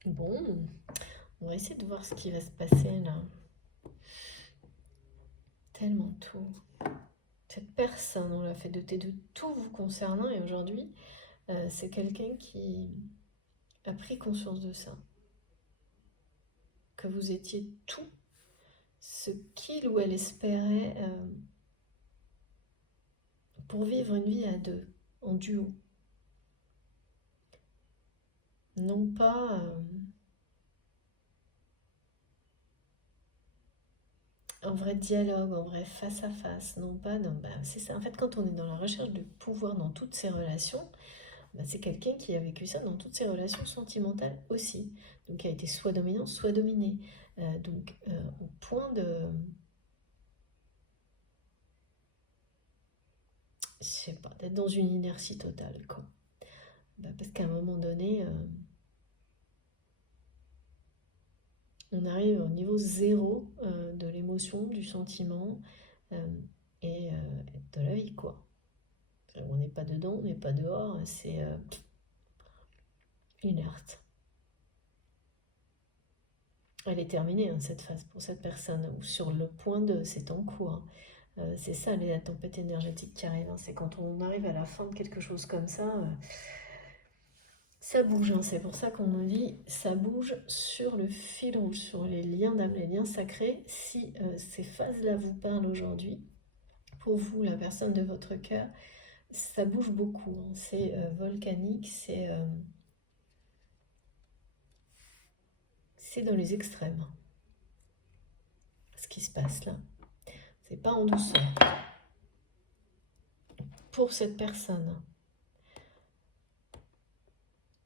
Bon, on va essayer de voir ce qui va se passer là. Tellement tout. Cette personne, on l'a fait doter de tout vous concernant et aujourd'hui, c'est quelqu'un qui a pris conscience de ça. Que vous étiez tout ce qu'il ou elle espérait pour vivre une vie à deux, en duo. Non pas en vrai dialogue, en vrai face à face, non pas dans... Bah, c'est ça, en fait, quand on est dans la recherche de pouvoir dans toutes ses relations, bah, c'est quelqu'un qui a vécu ça dans toutes ses relations sentimentales aussi. Donc qui a été soit dominant, soit dominé. Au point de... Je sais pas, d'être dans une inertie totale, quoi. Bah, parce qu'à un moment donné... on arrive au niveau zéro de l'émotion, du sentiment euh, et de la vie, quoi. On n'est pas dedans, on n'est pas dehors, c'est inerte. Elle est terminée, hein, cette phase pour cette personne, ou sur le point de, c'est en cours. Hein. C'est ça, la tempête énergétique qui arrive. Hein. C'est quand on arrive à la fin de quelque chose comme ça bouge. Hein. C'est pour ça qu'on nous dit, ça bouge sur le fil rouge, sur les liens d'âme, les liens sacrés. Si ces phases-là vous parlent aujourd'hui, pour vous, la personne de votre cœur, ça bouge beaucoup. Hein. C'est volcanique, c'est dans les extrêmes. Ce qui se passe là, c'est pas en douceur. Pour cette personne.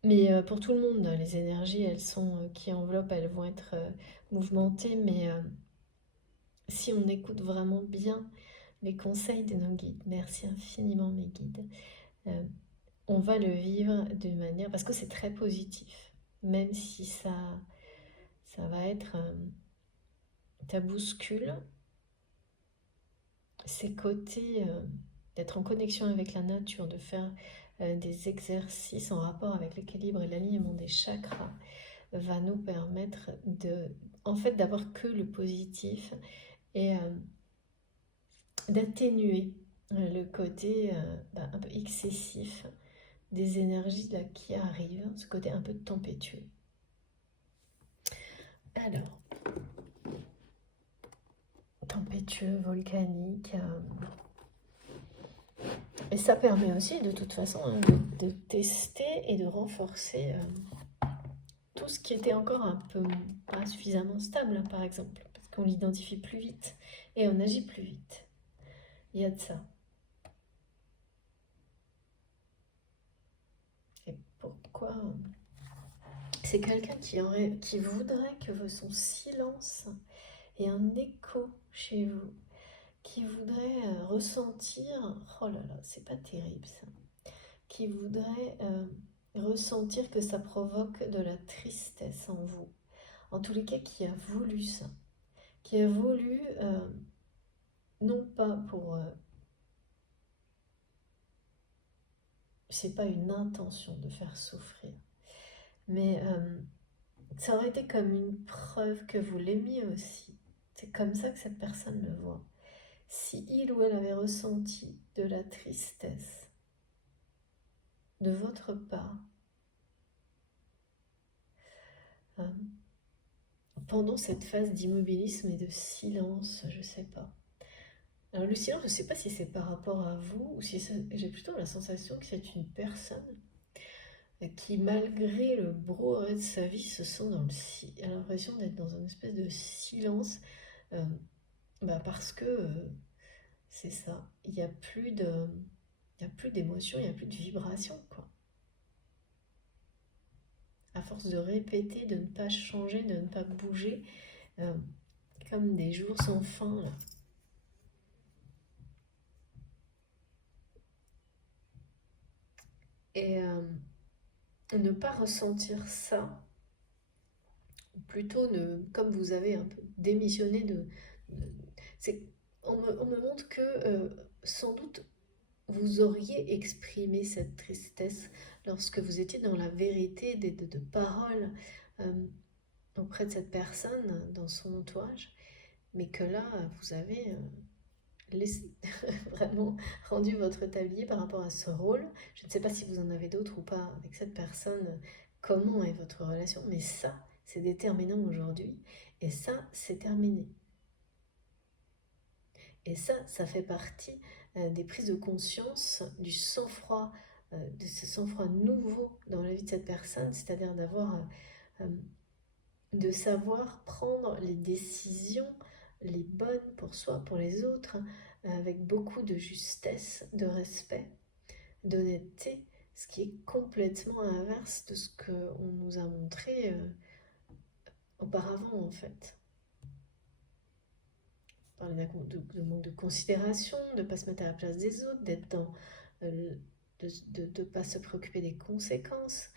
Mais pour tout le monde, les énergies, elles sont qui enveloppent, elles vont être mouvementées. Mais si on écoute vraiment bien les conseils de nos guides, merci infiniment mes guides, on va le vivre de manière, parce que c'est très positif, même si ça va être ta bouscule, ces côtés d'être en connexion avec la nature, de faire des exercices en rapport avec l'équilibre et l'alignement des chakras, va nous permettre en fait, d'avoir que le positif et d'atténuer le côté un peu excessif des énergies là, qui arrivent, ce côté un peu tempétueux. Alors, tempétueux, volcanique. Et ça permet aussi, de toute façon, hein, de tester et de renforcer tout ce qui était encore un peu pas suffisamment stable, hein, par exemple, parce qu'on l'identifie plus vite et on agit plus vite. Il y a de ça. Et pourquoi c'est quelqu'un qui voudrait que son silence ait un écho chez vous, qui voudrait ressentir, oh là là, c'est pas terrible ça, qui voudrait ressentir que ça provoque de la tristesse en vous. En tous les cas, qui a voulu ça, qui a voulu, non pas pour... c'est pas une intention de faire souffrir, mais ça aurait été comme une preuve que vous l'aimiez aussi. C'est comme ça que cette personne le voit. Si il ou elle avait ressenti de la tristesse de votre part, euh, pendant cette phase d'immobilisme et de silence, je sais pas. Alors le silence, je ne sais pas si c'est par rapport à vous ou si j'ai plutôt la sensation que c'est une personne qui, malgré le brouhaha de sa vie, se sent a l'impression d'être dans une espèce de silence euh, parce que c'est ça, il n'y a plus d'émotion, il n'y a plus de vibration, quoi. À force de répéter, de ne pas changer, de ne pas bouger, euh, comme des jours sans fin, là. Et ne pas ressentir ça, plutôt, comme vous avez un peu démissionné on me montre que sans doute vous auriez exprimé cette tristesse lorsque vous étiez dans la vérité de paroles auprès de cette personne dans son entourage, mais que là, vous avez laissé, vraiment rendu votre tablier par rapport à ce rôle. Je ne sais pas si vous en avez d'autres ou pas avec cette personne, comment est votre relation, mais ça, c'est déterminant aujourd'hui, et ça, c'est terminé. Et ça fait partie des prises de conscience, du sang-froid, de ce sang-froid nouveau dans la vie de cette personne, c'est-à-dire de savoir prendre les décisions les bonnes pour soi, pour les autres, avec beaucoup de justesse, de respect, d'honnêteté, ce qui est complètement à l'inverse de ce qu'on nous a montré auparavant en fait. Parler de manque de considération, de ne pas se mettre à la place des autres, d'être dans de ne pas se préoccuper des conséquences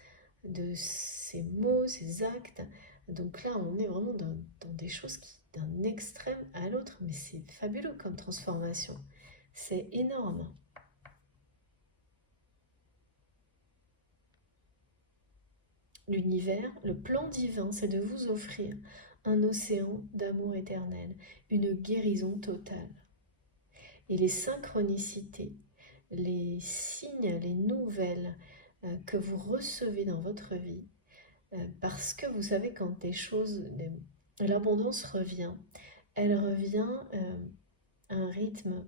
de ses mots, ses actes. Donc là, on est vraiment dans des choses d'un extrême à l'autre, mais c'est fabuleux comme transformation. C'est énorme. L'univers, le plan divin, c'est de vous offrir un océan d'amour éternel, une guérison totale. Et les synchronicités, les signes, les nouvelles que vous recevez dans votre vie, parce que vous savez quand des choses, l'abondance revient, elle revient à un rythme.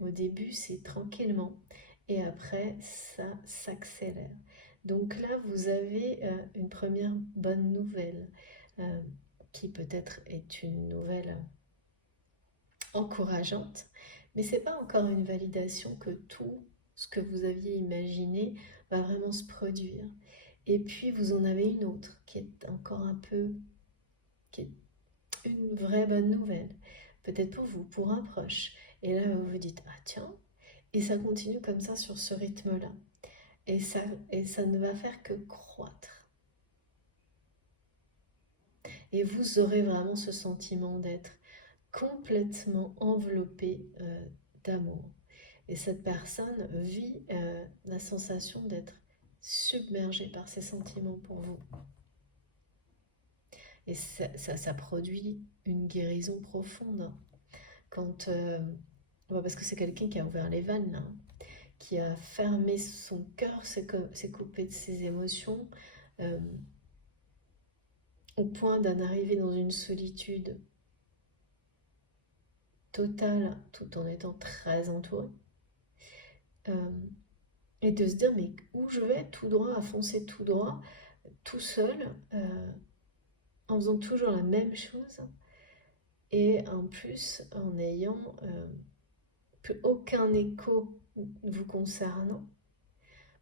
Au début, c'est tranquillement et après, ça s'accélère. Donc là, vous avez une première bonne nouvelle qui peut-être est une nouvelle encourageante, mais c'est pas encore une validation que tout ce que vous aviez imaginé va vraiment se produire. Et puis vous en avez une autre qui est encore un peu, qui est une vraie bonne nouvelle, peut-être pour vous, pour un proche. Et là vous vous dites ah tiens, et ça continue comme ça sur ce rythme-là, et ça ne va faire que croître. Et vous aurez vraiment ce sentiment d'être complètement enveloppé d'amour. Et cette personne vit la sensation d'être submergée par ses sentiments pour vous. Et ça produit une guérison profonde. Quand, parce que c'est quelqu'un qui a ouvert les vannes, là, qui a fermé son cœur, s'est coupé de ses émotions, au point d'en arriver dans une solitude totale, tout en étant très entouré. Et de se dire, mais où je vais tout droit, à foncer tout droit, tout seul, en faisant toujours la même chose, et en plus en n'ayant plus aucun écho vous concernant,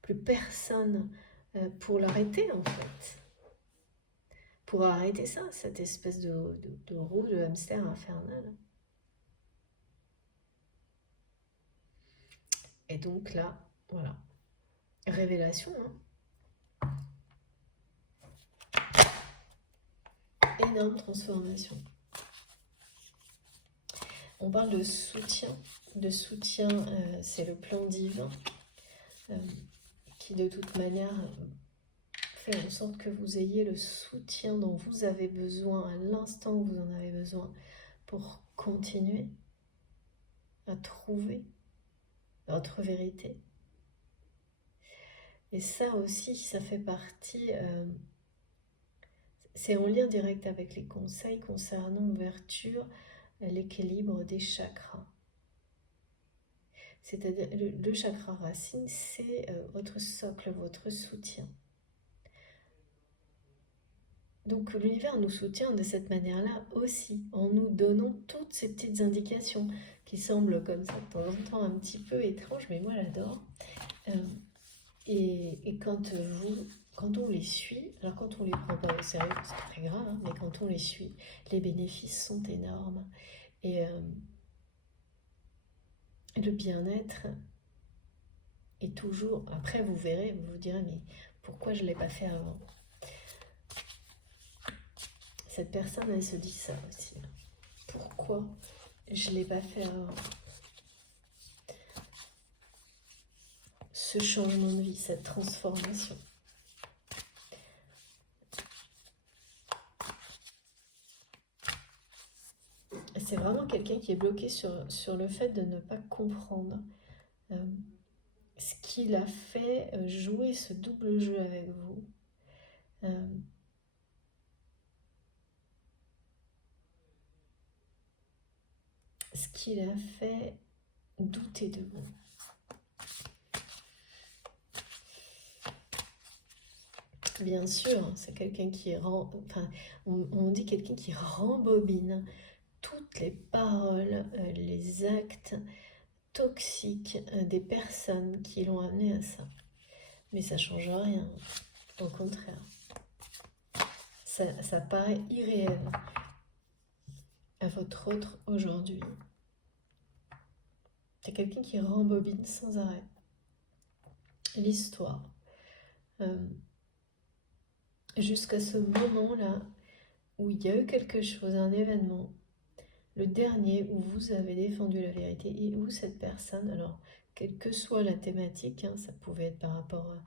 plus personne pour l'arrêter en fait. Pour arrêter ça, cette espèce de roue de hamster infernal. Et donc là, voilà, révélation, hein. Énorme transformation. On parle de soutien. C'est le plan divin qui de toute manière fait en sorte que vous ayez le soutien dont vous avez besoin à l'instant où vous en avez besoin pour continuer à trouver votre vérité. Et ça aussi, ça fait partie, c'est en lien direct avec les conseils concernant l'ouverture, l'équilibre des chakras. C'est-à-dire, le chakra racine, c'est votre socle, votre soutien. Donc l'univers nous soutient de cette manière-là aussi, en nous donnant toutes ces petites indications qui semblent comme ça de temps en temps un petit peu étranges, mais moi j'adore. Et quand on les suit, alors quand on les prend pas au sérieux, c'est pas très grave, hein, mais quand on les suit, les bénéfices sont énormes. Et le bien-être est toujours... Après vous verrez, vous vous direz, mais pourquoi je ne l'ai pas fait avant ? cette personne, elle se dit ça aussi. Pourquoi je ne l'ai pas fait avant? Ce changement de vie, cette transformation. C'est vraiment quelqu'un qui est bloqué sur le fait de ne pas comprendre ce qu'il a fait jouer ce double jeu avec vous. Ce qu'il a fait douter de vous. Bien sûr, c'est quelqu'un qui on dit quelqu'un qui rembobine toutes les paroles, les actes toxiques des personnes qui l'ont amené à ça. Mais ça ne change rien, au contraire. Ça paraît irréel à votre autre aujourd'hui. C'est quelqu'un qui rembobine sans arrêt l'histoire. Jusqu'à ce moment-là où il y a eu quelque chose, un événement, le dernier où vous avez défendu la vérité et où cette personne, alors quelle que soit la thématique, ça pouvait être par rapport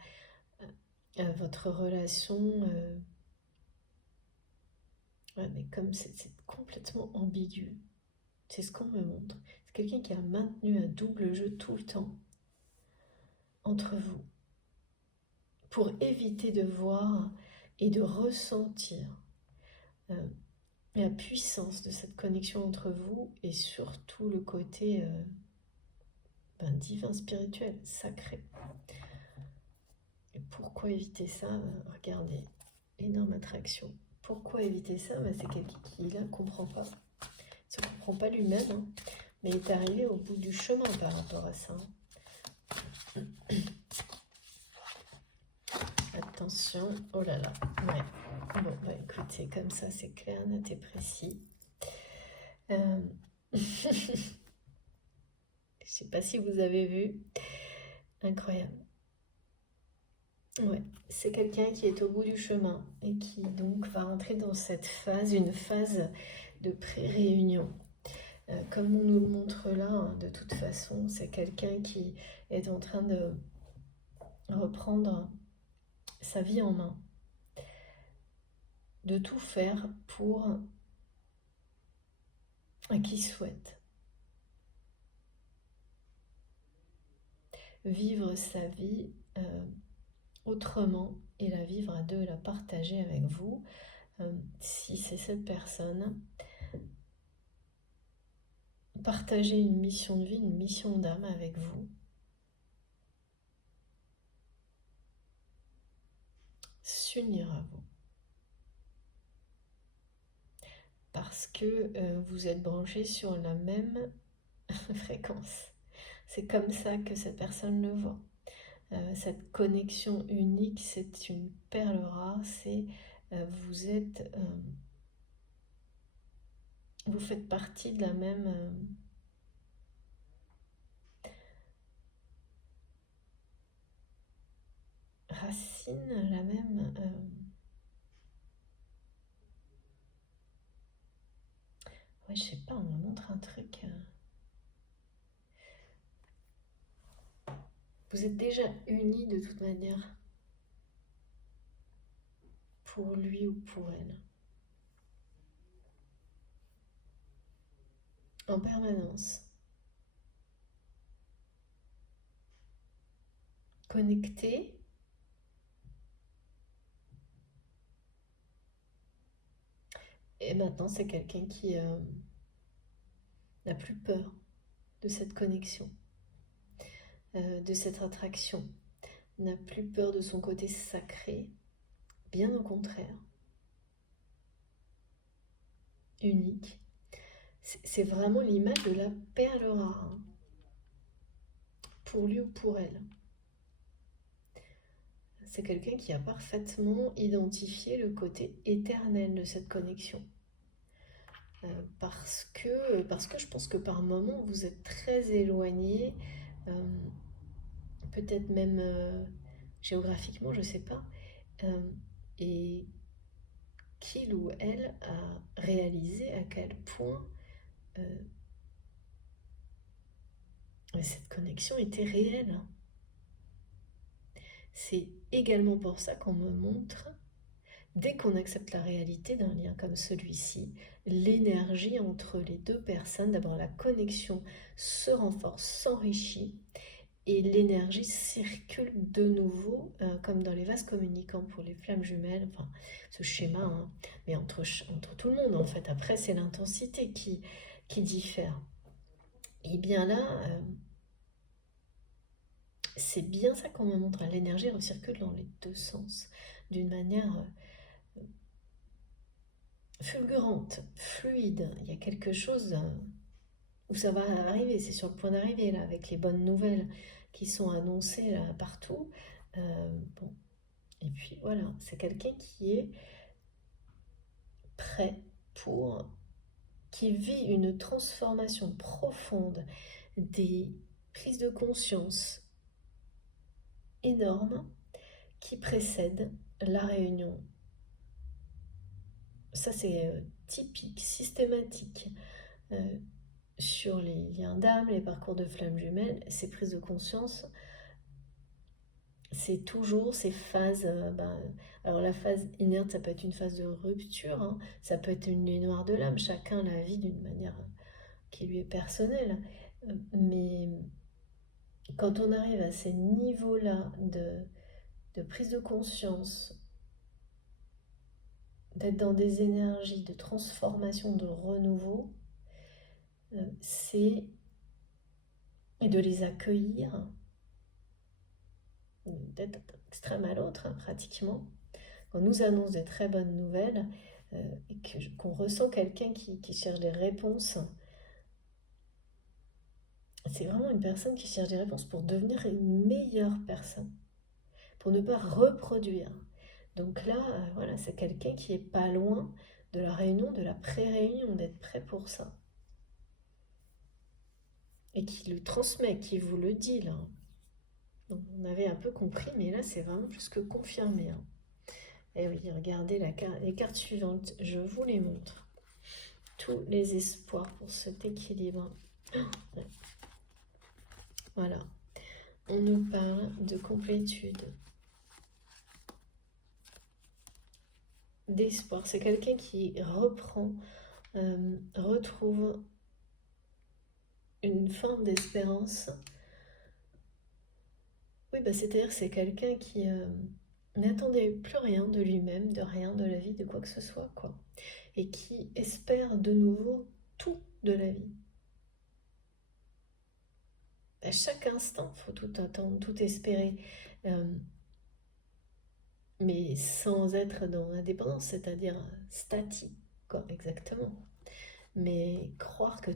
à votre relation, mais comme c'est complètement ambigu, c'est ce qu'on me montre. C'est quelqu'un qui a maintenu un double jeu tout le temps entre vous pour éviter de voir et de ressentir la puissance de cette connexion entre vous et surtout le côté divin, spirituel, sacré. Et pourquoi éviter ça? Regardez, énorme attraction. Pourquoi éviter ça? C'est quelqu'un qui ne comprend pas. Il ne se comprend pas lui-même, mais il est arrivé au bout du chemin par rapport à ça. Attention, oh là là, ouais. Bon, écoutez, comme ça c'est clair, net et précis. Je sais pas si vous avez vu. Incroyable. Ouais, c'est quelqu'un qui est au bout du chemin et qui donc va entrer dans cette phase, une phase de pré-réunion. Comme on nous le montre là, de toute façon, c'est quelqu'un qui est en train de reprendre sa vie en main, de tout faire pour qui souhaite vivre sa vie autrement et la vivre à deux, la partager avec vous. Si c'est cette personne, partager une mission de vie, une mission d'âme avec vous. S'unir à vous. Parce que vous êtes branchés sur la même fréquence. C'est comme ça que cette personne le voit. Cette connexion unique, c'est une perle rare, c'est vous faites partie de la même racine, la même ouais, je sais pas, on me montre un truc. Vous êtes déjà unis de toute manière pour lui ou pour elle. En permanence. Connecté. Et maintenant, c'est quelqu'un qui n'a plus peur de cette connexion, de cette attraction, n'a plus peur de son côté sacré, bien au contraire, unique. C'est vraiment l'image de la perle rare, pour lui ou pour elle. C'est quelqu'un qui a parfaitement identifié le côté éternel de cette connexion. Parce que je pense que par moments vous êtes très éloignés, peut-être même géographiquement, je ne sais pas, et qu'il ou elle a réalisé à quel point cette connexion était réelle. C'est également pour ça qu'on me montre, dès qu'on accepte la réalité d'un lien comme celui-ci, l'énergie entre les deux personnes, d'abord la connexion se renforce, s'enrichit, et l'énergie circule de nouveau, comme dans les vases communicants pour les flammes jumelles, enfin ce schéma, hein, mais entre tout le monde en fait. Après, c'est l'intensité qui diffère. Et bien là, c'est bien ça qu'on me montre. L'énergie recircule dans les deux sens, d'une manière fulgurante, fluide. Il y a quelque chose où ça va arriver, c'est sur le point d'arriver là, avec les bonnes nouvelles qui sont annoncées là partout. Bon. Et puis voilà, c'est quelqu'un qui est prêt pour, qui vit une transformation profonde, des prises de conscience énormes qui précèdent la réunion. Ça c'est typique, systématique sur les liens d'âme, les parcours de flammes jumelles, ces prises de conscience. C'est toujours ces phases. Alors la phase inerte, ça peut être une phase de rupture, hein, ça peut être une nuit noire de l'âme, chacun la vit d'une manière qui lui est personnelle. Mais quand on arrive à ces niveaux-là de prise de conscience, d'être dans des énergies de transformation, de renouveau, c'est et de les accueillir, d'être extrême à l'autre, hein, pratiquement. On nous annonce des très bonnes nouvelles et qu'on ressent quelqu'un qui cherche des réponses, c'est vraiment une personne qui cherche des réponses pour devenir une meilleure personne, pour ne pas reproduire. Donc là, voilà, c'est quelqu'un qui est pas loin de la réunion, de la pré-réunion, d'être prêt pour ça. Et qui le transmet, qui vous le dit là. Donc, on avait un peu compris, mais là c'est vraiment plus que confirmé. Hein. Et oui, regardez les cartes suivantes, je vous les montre. Tous les espoirs pour cet équilibre. Voilà. On nous parle de complétude, d'espoir. C'est quelqu'un qui reprend, retrouve une forme d'espérance. Oui, c'est-à-dire que c'est quelqu'un qui n'attendait plus rien de lui-même, de rien, de la vie, de quoi que ce soit, quoi. Et qui espère de nouveau tout de la vie. À chaque instant, il faut tout attendre, tout espérer. Mais sans être dans l'indépendance, c'est-à-dire statique, quoi, exactement. Mais croire que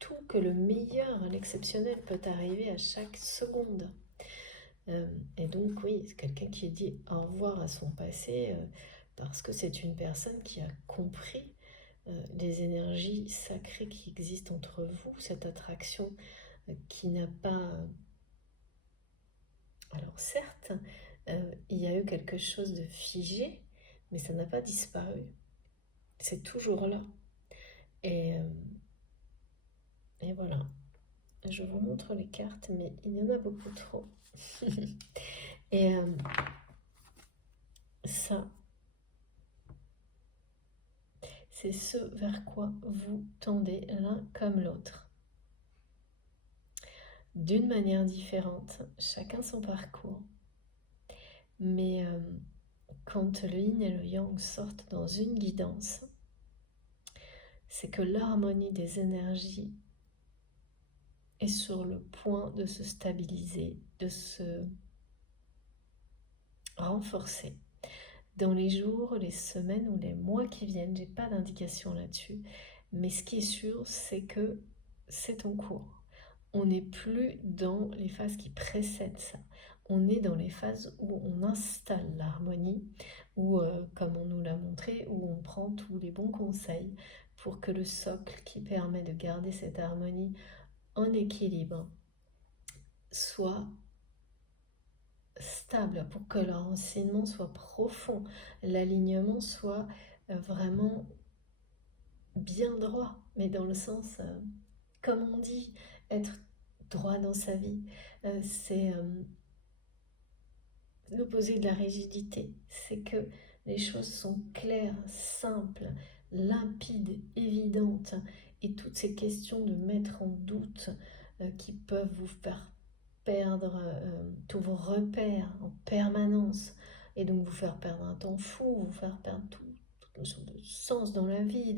tout, que le meilleur, l'exceptionnel peut arriver à chaque seconde. Et donc oui, c'est quelqu'un qui dit au revoir à son passé parce que c'est une personne qui a compris les énergies sacrées qui existent entre vous, cette attraction qui n'a pas... Alors certes, il y a eu quelque chose de figé, mais ça n'a pas disparu. C'est toujours là. Et, et voilà. Je vous montre les cartes, mais il y en a beaucoup trop. Et ça, c'est ce vers quoi vous tendez l'un comme l'autre. D'une manière différente, chacun son parcours. Mais quand le yin et le yang sortent dans une guidance, c'est que l'harmonie des énergies est sur le point de se stabiliser, de se renforcer. Dans les jours, les semaines ou les mois qui viennent, j'ai pas d'indication là-dessus, mais ce qui est sûr, c'est que c'est en cours. On n'est plus dans les phases qui précèdent ça. On est dans les phases où on installe l'harmonie, où, comme on nous l'a montré, où on prend tous les bons conseils pour que le socle qui permet de garder cette harmonie en équilibre soit stable, pour que l'enseignement soit profond, l'alignement soit vraiment bien droit, mais dans le sens, comme on dit, être droit dans sa vie. C'est l'opposé de la rigidité. C'est que les choses sont claires, simples, limpides, évidentes. Et toutes ces questions de mettre en doute qui peuvent vous faire perdre tous vos repères en permanence et donc vous faire perdre un temps fou, vous faire perdre toute notion de sens dans la vie,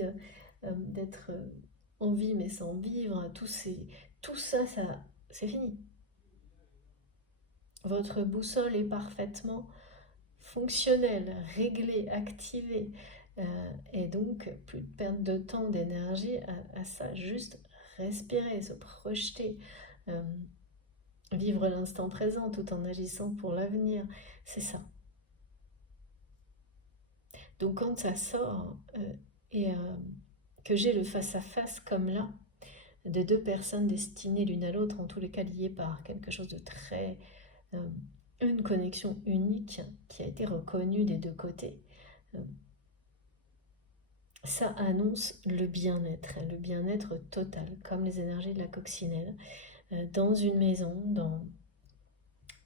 d'être en vie mais sans vivre, tout ça, c'est fini. Votre boussole est parfaitement fonctionnelle, réglée, activée. Et donc, plus de perte de temps, d'énergie à ça. Juste respirer, se projeter, vivre l'instant présent tout en agissant pour l'avenir. C'est ça. Donc, quand ça sort et que j'ai le face-à-face comme là, de deux personnes destinées l'une à l'autre, en tous les cas liées par quelque chose de très... une connexion unique qui a été reconnue des deux côtés. Ça annonce le bien-être total, comme les énergies de la coccinelle, dans une maison,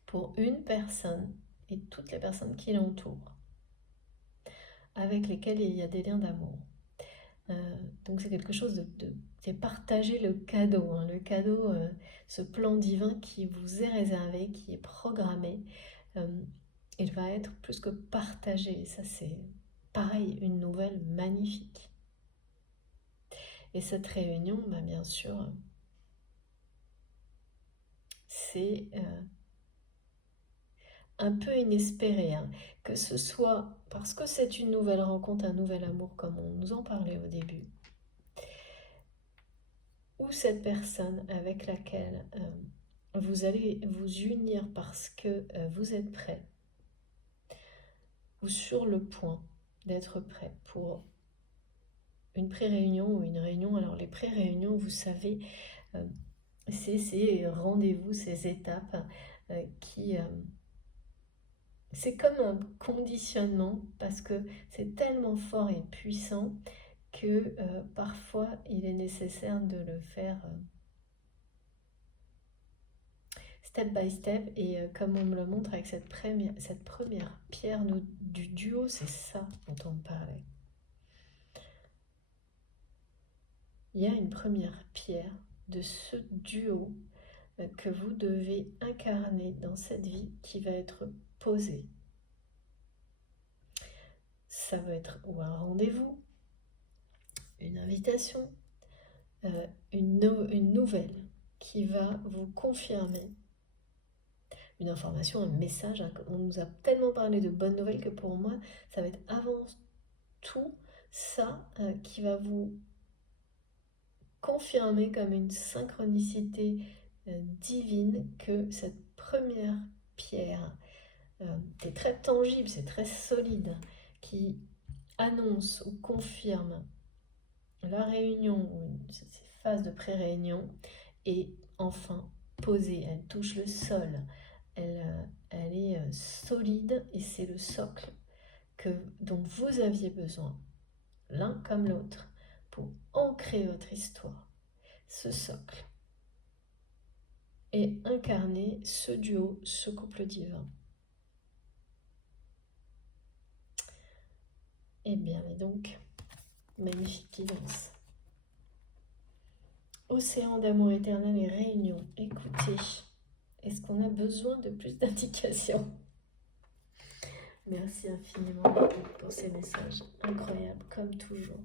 pour une personne et toutes les personnes qui l'entourent, avec lesquelles il y a des liens d'amour. Donc c'est quelque chose c'est partager le cadeau, le cadeau, ce plan divin qui vous est réservé, qui est programmé. Il va être plus que partagé. Ça c'est pareil, une nouvelle magnifique. Et cette réunion, bien sûr, c'est un peu inespéré, que ce soit parce que c'est une nouvelle rencontre, un nouvel amour comme on nous en parlait au début, ou cette personne avec laquelle vous allez vous unir parce que vous êtes prêt, ou sur le point d'être prêt pour une pré-réunion ou une réunion. Alors les pré-réunions, vous savez, c'est ces rendez-vous, ces étapes qui... c'est comme un conditionnement parce que c'est tellement fort et puissant que parfois il est nécessaire de le faire step by step. Et comme on me le montre avec cette première pierre du duo, c'est ça dont on parlait. Il y a une première pierre de ce duo que vous devez incarner dans cette vie qui va être posée. Ça va être ou un rendez-vous, une invitation, une nouvelle qui va vous confirmer une information, un message. On nous a tellement parlé de bonnes nouvelles que pour moi, ça va être avant tout ça qui va vous confirmer comme une synchronicité divine que cette première pierre, c'est très tangible, c'est très solide, qui annonce ou confirme la réunion, ces phases de pré-réunion, est enfin posée, elle touche le sol, elle est solide et c'est le socle dont vous aviez besoin, l'un comme l'autre, pour ancrer votre histoire, ce socle, et incarner ce duo, ce couple divin. Eh bien, et donc, magnifique guidance. Océan d'amour éternel et réunion. Écoutez, est-ce qu'on a besoin de plus d'indications? Merci infiniment pour ces messages incroyables, comme toujours.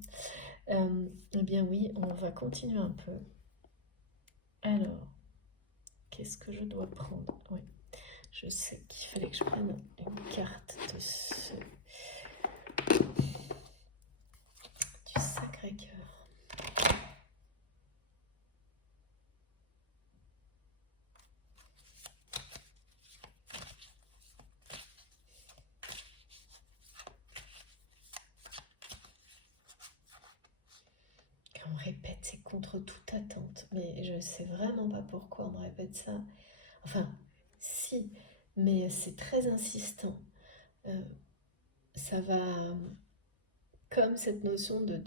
Eh bien oui, on va continuer un peu. Alors, qu'est-ce que je dois prendre? Oui, je sais qu'il fallait que je prenne une carte du Sacré-Cœur. On me répète, c'est contre toute attente, mais je ne sais vraiment pas pourquoi on me répète ça. Enfin, si, mais c'est très insistant. Ça va comme cette notion de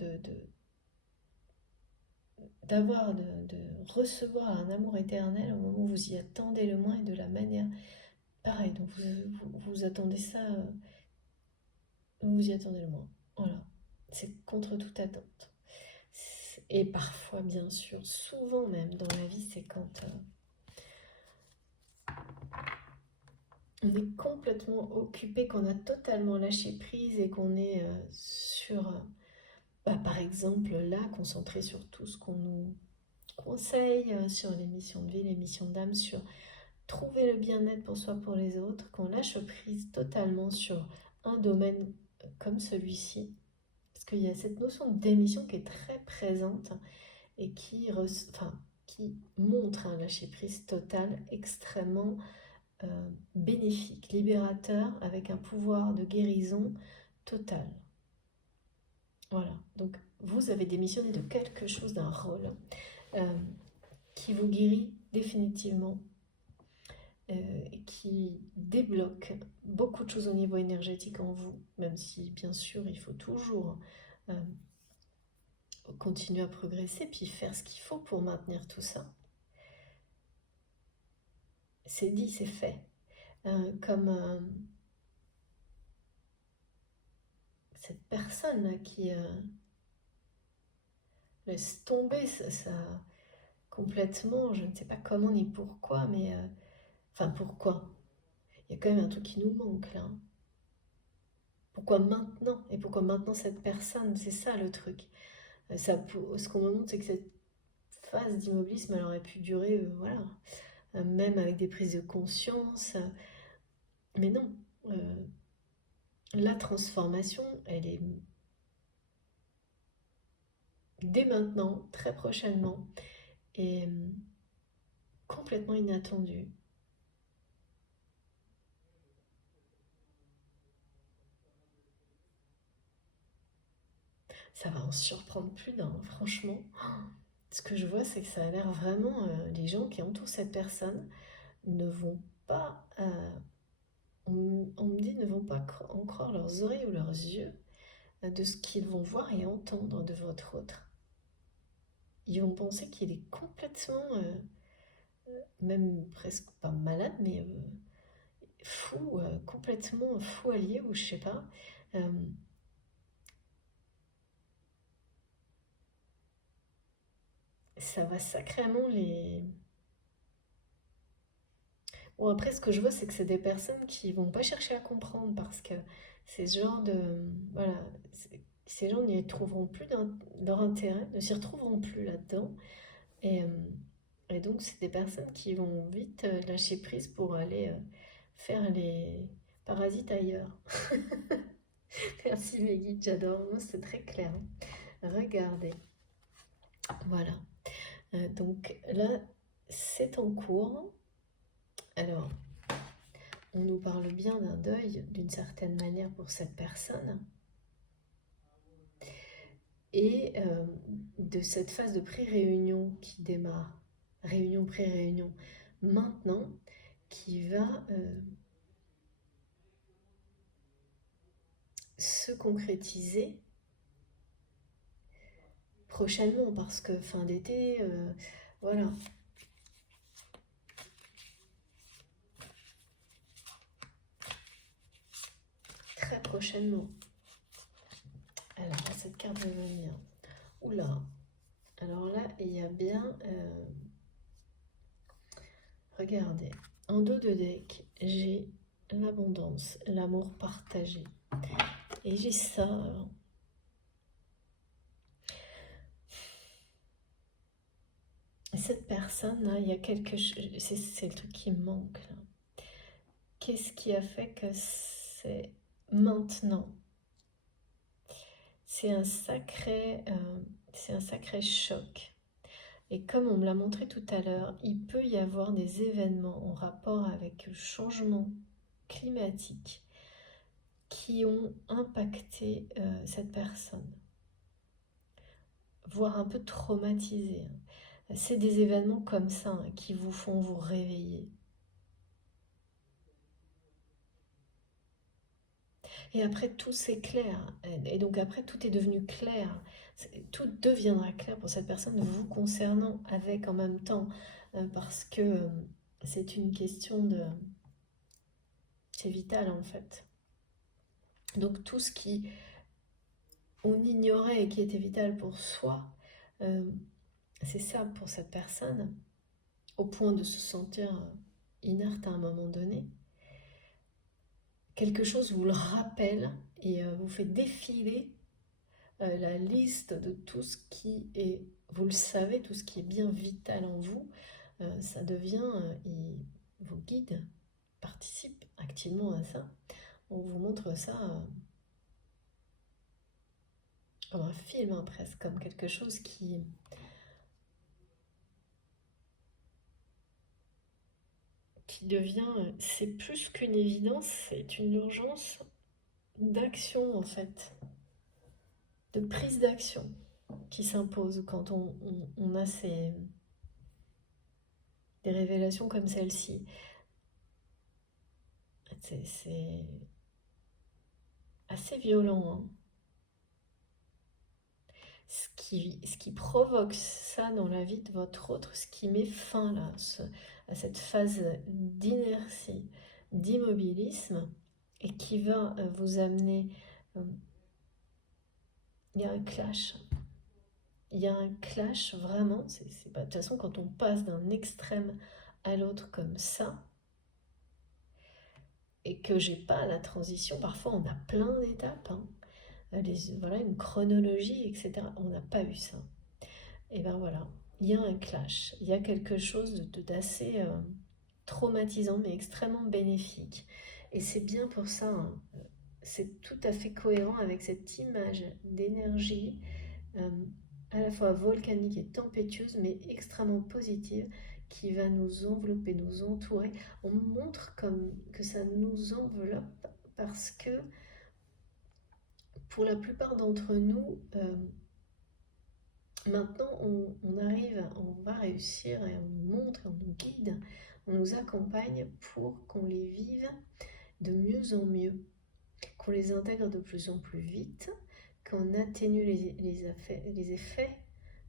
recevoir un amour éternel au moment où vous y attendez le moins et de la manière pareil. Donc vous attendez ça, vous y attendez le moins. Voilà, c'est contre toute attente. Et parfois, bien sûr, souvent même dans la vie, c'est quand on est complètement occupé, qu'on a totalement lâché prise et qu'on est sur, par exemple, là, concentré sur tout ce qu'on nous conseille, sur les missions de vie, les missions d'âme, sur trouver le bien-être pour soi, pour les autres, qu'on lâche prise totalement sur un domaine comme celui-ci, parce qu'il y a cette notion de démission qui est très présente et qui montre un lâcher-prise total extrêmement bénéfique, libérateur, avec un pouvoir de guérison total. Voilà, donc vous avez démissionné de quelque chose, d'un rôle qui vous guérit définitivement, qui débloque beaucoup de choses au niveau énergétique en vous, même si bien sûr il faut toujours continuer à progresser, puis faire ce qu'il faut pour maintenir tout ça. C'est dit, c'est fait. Comme cette personne là qui laisse tomber ça complètement, je ne sais pas comment ni pourquoi, mais enfin pourquoi? Il y a quand même un truc qui nous manque là. Pourquoi maintenant? Et pourquoi maintenant cette personne? C'est ça le truc. Ce qu'on me montre, c'est que cette phase d'immobilisme, elle aurait pu durer, voilà, même avec des prises de conscience. Mais non, la transformation, elle est dès maintenant, très prochainement, et complètement inattendue. Ça va en surprendre plus d'un, franchement. Ce que je vois, c'est que ça a l'air vraiment, les gens qui entourent cette personne ne vont pas, on me dit, ne vont pas en croire leurs oreilles ou leurs yeux de ce qu'ils vont voir et entendre de votre autre. Ils vont penser qu'il est complètement, même presque pas malade, mais fou, complètement fou allié, ou je sais pas. Ça va sacrément les... Bon, après, ce que je vois, c'est que c'est des personnes qui vont pas chercher à comprendre parce que c'est ce genre de... Voilà, ces gens n'y trouveront plus leur intérêt, ne s'y retrouveront plus là-dedans. Et, et donc, c'est des personnes qui vont vite lâcher prise pour aller faire les parasites ailleurs. Merci mes guides, j'adore. Moi, c'est très clair. Regardez. Voilà. Donc là, c'est en cours. Alors, on nous parle bien d'un deuil d'une certaine manière pour cette personne et de cette phase de pré-réunion qui démarre, réunion pré-réunion, maintenant, qui va se concrétiser prochainement parce que fin d'été, voilà. Très prochainement. Alors, cette carte va venir. Oula. Alors là, il y a bien... regardez. En dos de deck, j'ai l'abondance, l'amour partagé. Et j'ai ça. Cette personne-là, il y a quelque chose... C'est le truc qui me manque, là. Qu'est-ce qui a fait que c'est maintenant? C'est un sacré choc. Et comme on me l'a montré tout à l'heure, il peut y avoir des événements en rapport avec le changement climatique qui ont impacté cette personne, voire un peu traumatisé. C'est des événements comme ça qui vous font vous réveiller. Et après, tout s'éclaire. Et donc après, tout est devenu clair. Tout deviendra clair pour cette personne vous concernant avec en même temps. Parce que c'est une question de... C'est vital en fait. Donc tout ce qui on ignorait et qui était vital pour soi, c'est ça pour cette personne, au point de se sentir inerte à un moment donné. Quelque chose vous le rappelle et vous fait défiler la liste de tout ce qui est, vous le savez, tout ce qui est bien vital en vous, ça devient, il vous guide, participe activement à ça. On vous montre ça comme un film, hein, presque, comme quelque chose qui devient, c'est plus qu'une évidence, c'est une urgence d'action en fait, de prise d'action qui s'impose quand on a des révélations comme celle-ci. C'est assez violent, hein. Ce qui provoque ça dans la vie de votre autre, ce qui met fin là, à cette phase d'inertie, d'immobilisme, et qui va vous amener... il y a un clash. Il y a un clash vraiment. De toute façon, quand on passe d'un extrême à l'autre comme ça, et que j'ai pas la transition, parfois on a plein d'étapes, hein, voilà, une chronologie, etc. On n'a pas eu ça. Et ben voilà, il y a un clash, il y a quelque chose d'assez traumatisant, mais extrêmement bénéfique. Et c'est bien pour ça, hein, c'est tout à fait cohérent avec cette image d'énergie, euh, à la fois volcanique et tempétueuse, mais extrêmement positive, qui va nous envelopper, nous entourer. On montre comme que ça nous enveloppe parce que pour la plupart d'entre nous, maintenant on arrive, on va réussir et on nous montre, on nous guide, on nous accompagne pour qu'on les vive de mieux en mieux, qu'on les intègre de plus en plus vite, qu'on atténue les effets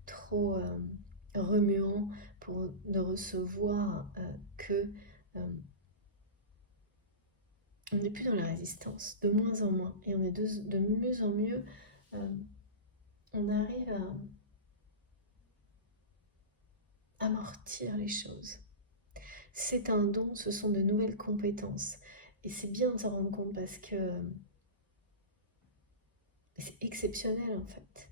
trop remuants pour ne recevoir que on n'est plus dans la résistance, de moins en moins, et on est de mieux en mieux, on arrive à amortir les choses. C'est un don, ce sont de nouvelles compétences. Et c'est bien de s'en rendre compte parce que c'est exceptionnel en fait.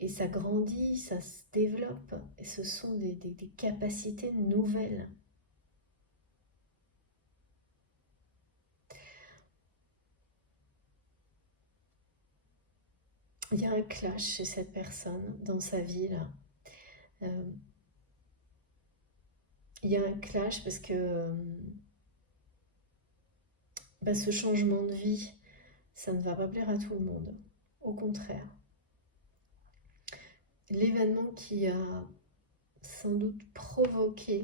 Et ça grandit, ça se développe. Et ce sont des capacités nouvelles. Il y a un clash chez cette personne dans sa vie là. Il y a un clash parce que ce changement de vie, ça ne va pas plaire à tout le monde. Au contraire. L'événement qui a sans doute provoqué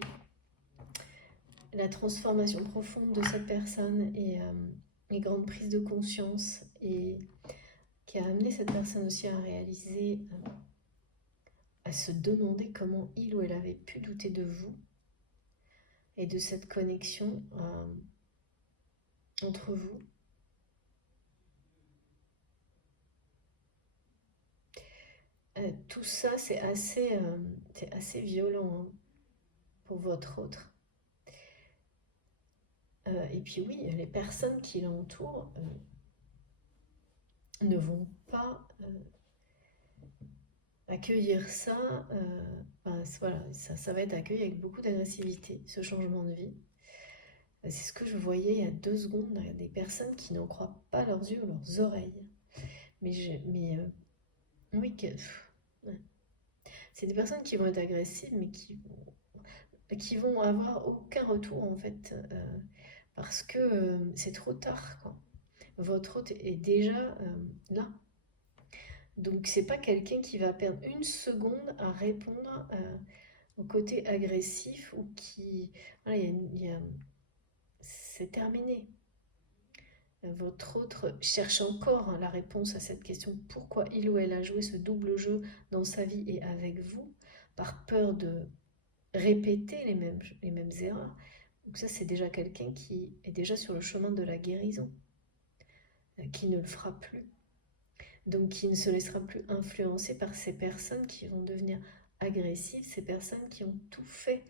la transformation profonde de cette personne et les grandes prises de conscience et qui a amené cette personne aussi à réaliser, à se demander comment il ou elle avait pu douter de vous et de cette connexion entre vous. Tout ça, c'est assez violent, hein, pour votre autre. Et puis oui, les personnes qui l'entourent ne vont pas accueillir ça. Voilà, ça va être accueilli avec beaucoup d'agressivité, ce changement de vie. C'est ce que je voyais il y a 2 secondes, des personnes qui n'en croient pas leurs yeux ou leurs oreilles. Oui, ouais. C'est des personnes qui vont être agressives, mais qui vont avoir aucun retour en fait, parce que c'est trop tard, quoi. Votre hôte est déjà là. Donc c'est pas quelqu'un qui va perdre une seconde à répondre au côté agressif ou qui... Voilà, c'est terminé. Votre autre cherche encore la réponse à cette question, pourquoi il ou elle a joué ce double jeu dans sa vie et avec vous, par peur de répéter les mêmes erreurs. Donc ça, c'est déjà quelqu'un qui est déjà sur le chemin de la guérison, qui ne le fera plus. Donc qui ne se laissera plus influencer par ces personnes qui vont devenir agressives, ces personnes qui ont tout fait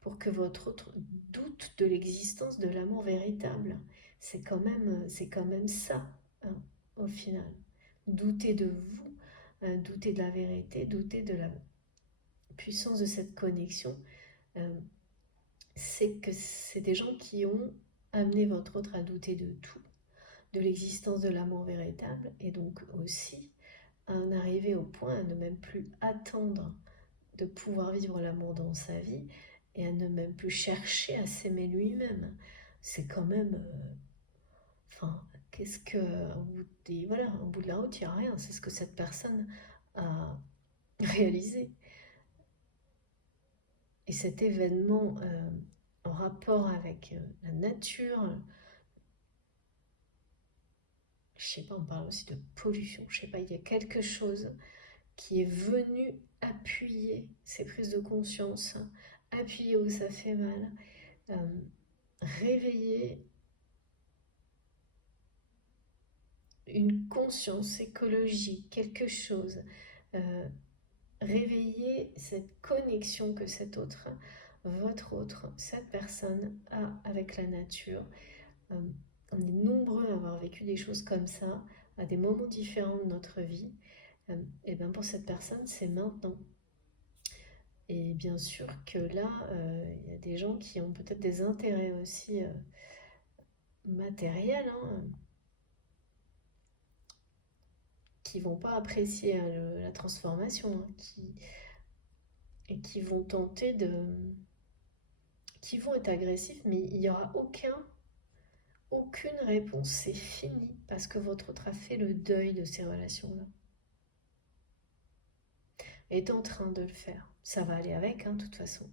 pour que votre autre doute de l'existence de l'amour véritable. C'est quand même ça, hein, au final. Douter de vous, douter de la vérité, douter de la puissance de cette connexion, c'est que c'est des gens qui ont amené votre autre à douter de tout, de l'existence de l'amour véritable, et donc aussi à en arriver au point à ne même plus attendre de pouvoir vivre l'amour dans sa vie et à ne même plus chercher à s'aimer lui-même. C'est quand même... Enfin, qu'est-ce que... voilà, au bout de la route, il n'y a rien. C'est ce que cette personne a réalisé. Et cet événement en rapport avec la nature, je sais pas, on parle aussi de pollution, je sais pas, il y a quelque chose qui est venu appuyer ces prises de conscience, appuyer où ça fait mal, réveiller une conscience écologique, quelque chose, réveiller cette connexion que cet autre, votre autre, cette personne a avec la nature. On est nombreux à avoir vécu des choses comme ça, à des moments différents de notre vie. Et bien pour cette personne, c'est maintenant. Et bien sûr que là, il y a des gens qui ont peut-être des intérêts aussi matériels, hein, qui vont pas apprécier la transformation, hein, et qui vont tenter de... qui vont être agressifs, mais il n'y aura aucune réponse. C'est fini, parce que votre autre a fait le deuil de ces relations-là. Est en train de le faire. Ça va aller avec, hein, de toute façon.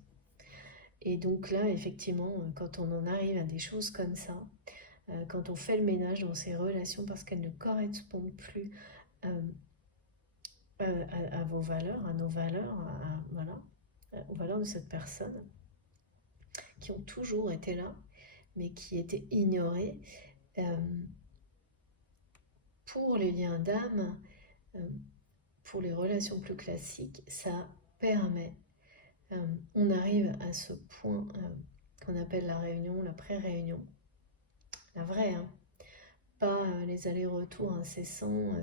Et donc là, effectivement, quand on en arrive à des choses comme ça, quand on fait le ménage dans ces relations parce qu'elles ne correspondent plus à vos valeurs, à nos valeurs, voilà, aux valeurs de cette personne, qui ont toujours été là, mais qui étaient ignorées, pour les liens d'âme, pour les relations plus classiques, ça permet, on arrive à ce point qu'on appelle la réunion, la pré-réunion, la vraie, hein, pas les allers-retours incessants,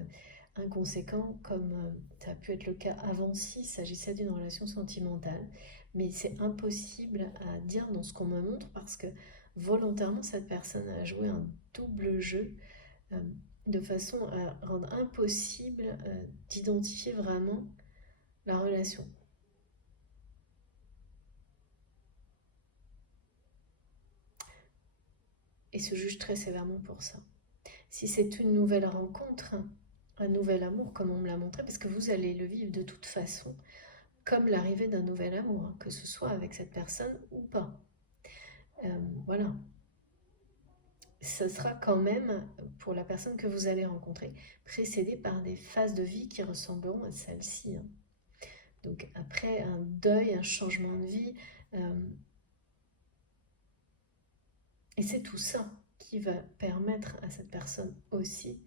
inconséquents, comme ça a pu être le cas avant s'il s'agissait d'une relation sentimentale. Mais c'est impossible à dire dans ce qu'on me montre parce que volontairement cette personne a joué un double jeu de façon à rendre impossible d'identifier vraiment la relation. Et se juge très sévèrement pour ça. Si c'est une nouvelle rencontre, un nouvel amour, comme on me l'a montré, parce que vous allez le vivre de toute façon, comme l'arrivée d'un nouvel amour, hein, que ce soit avec cette personne ou pas. Voilà. Ce sera quand même, pour la personne que vous allez rencontrer, précédé par des phases de vie qui ressembleront à celle-ci. Hein. Donc après un deuil, un changement de vie, et c'est tout ça qui va permettre à cette personne aussi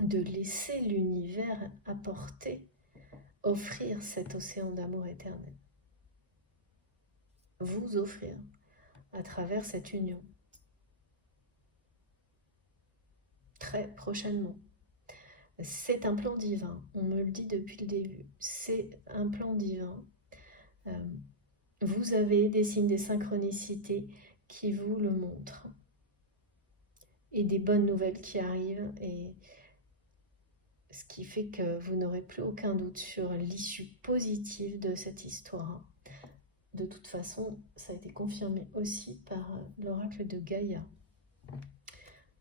de laisser l'univers apporter, offrir cet océan d'amour éternel. Vous offrir à travers cette union. Très prochainement. C'est un plan divin, on me le dit depuis le début. C'est un plan divin. Vous avez des signes, des synchronicités qui vous le montrent. Et des bonnes nouvelles qui arrivent. Et ce qui fait que vous n'aurez plus aucun doute sur l'issue positive de cette histoire. De toute façon, ça a été confirmé aussi par l'oracle de Gaïa.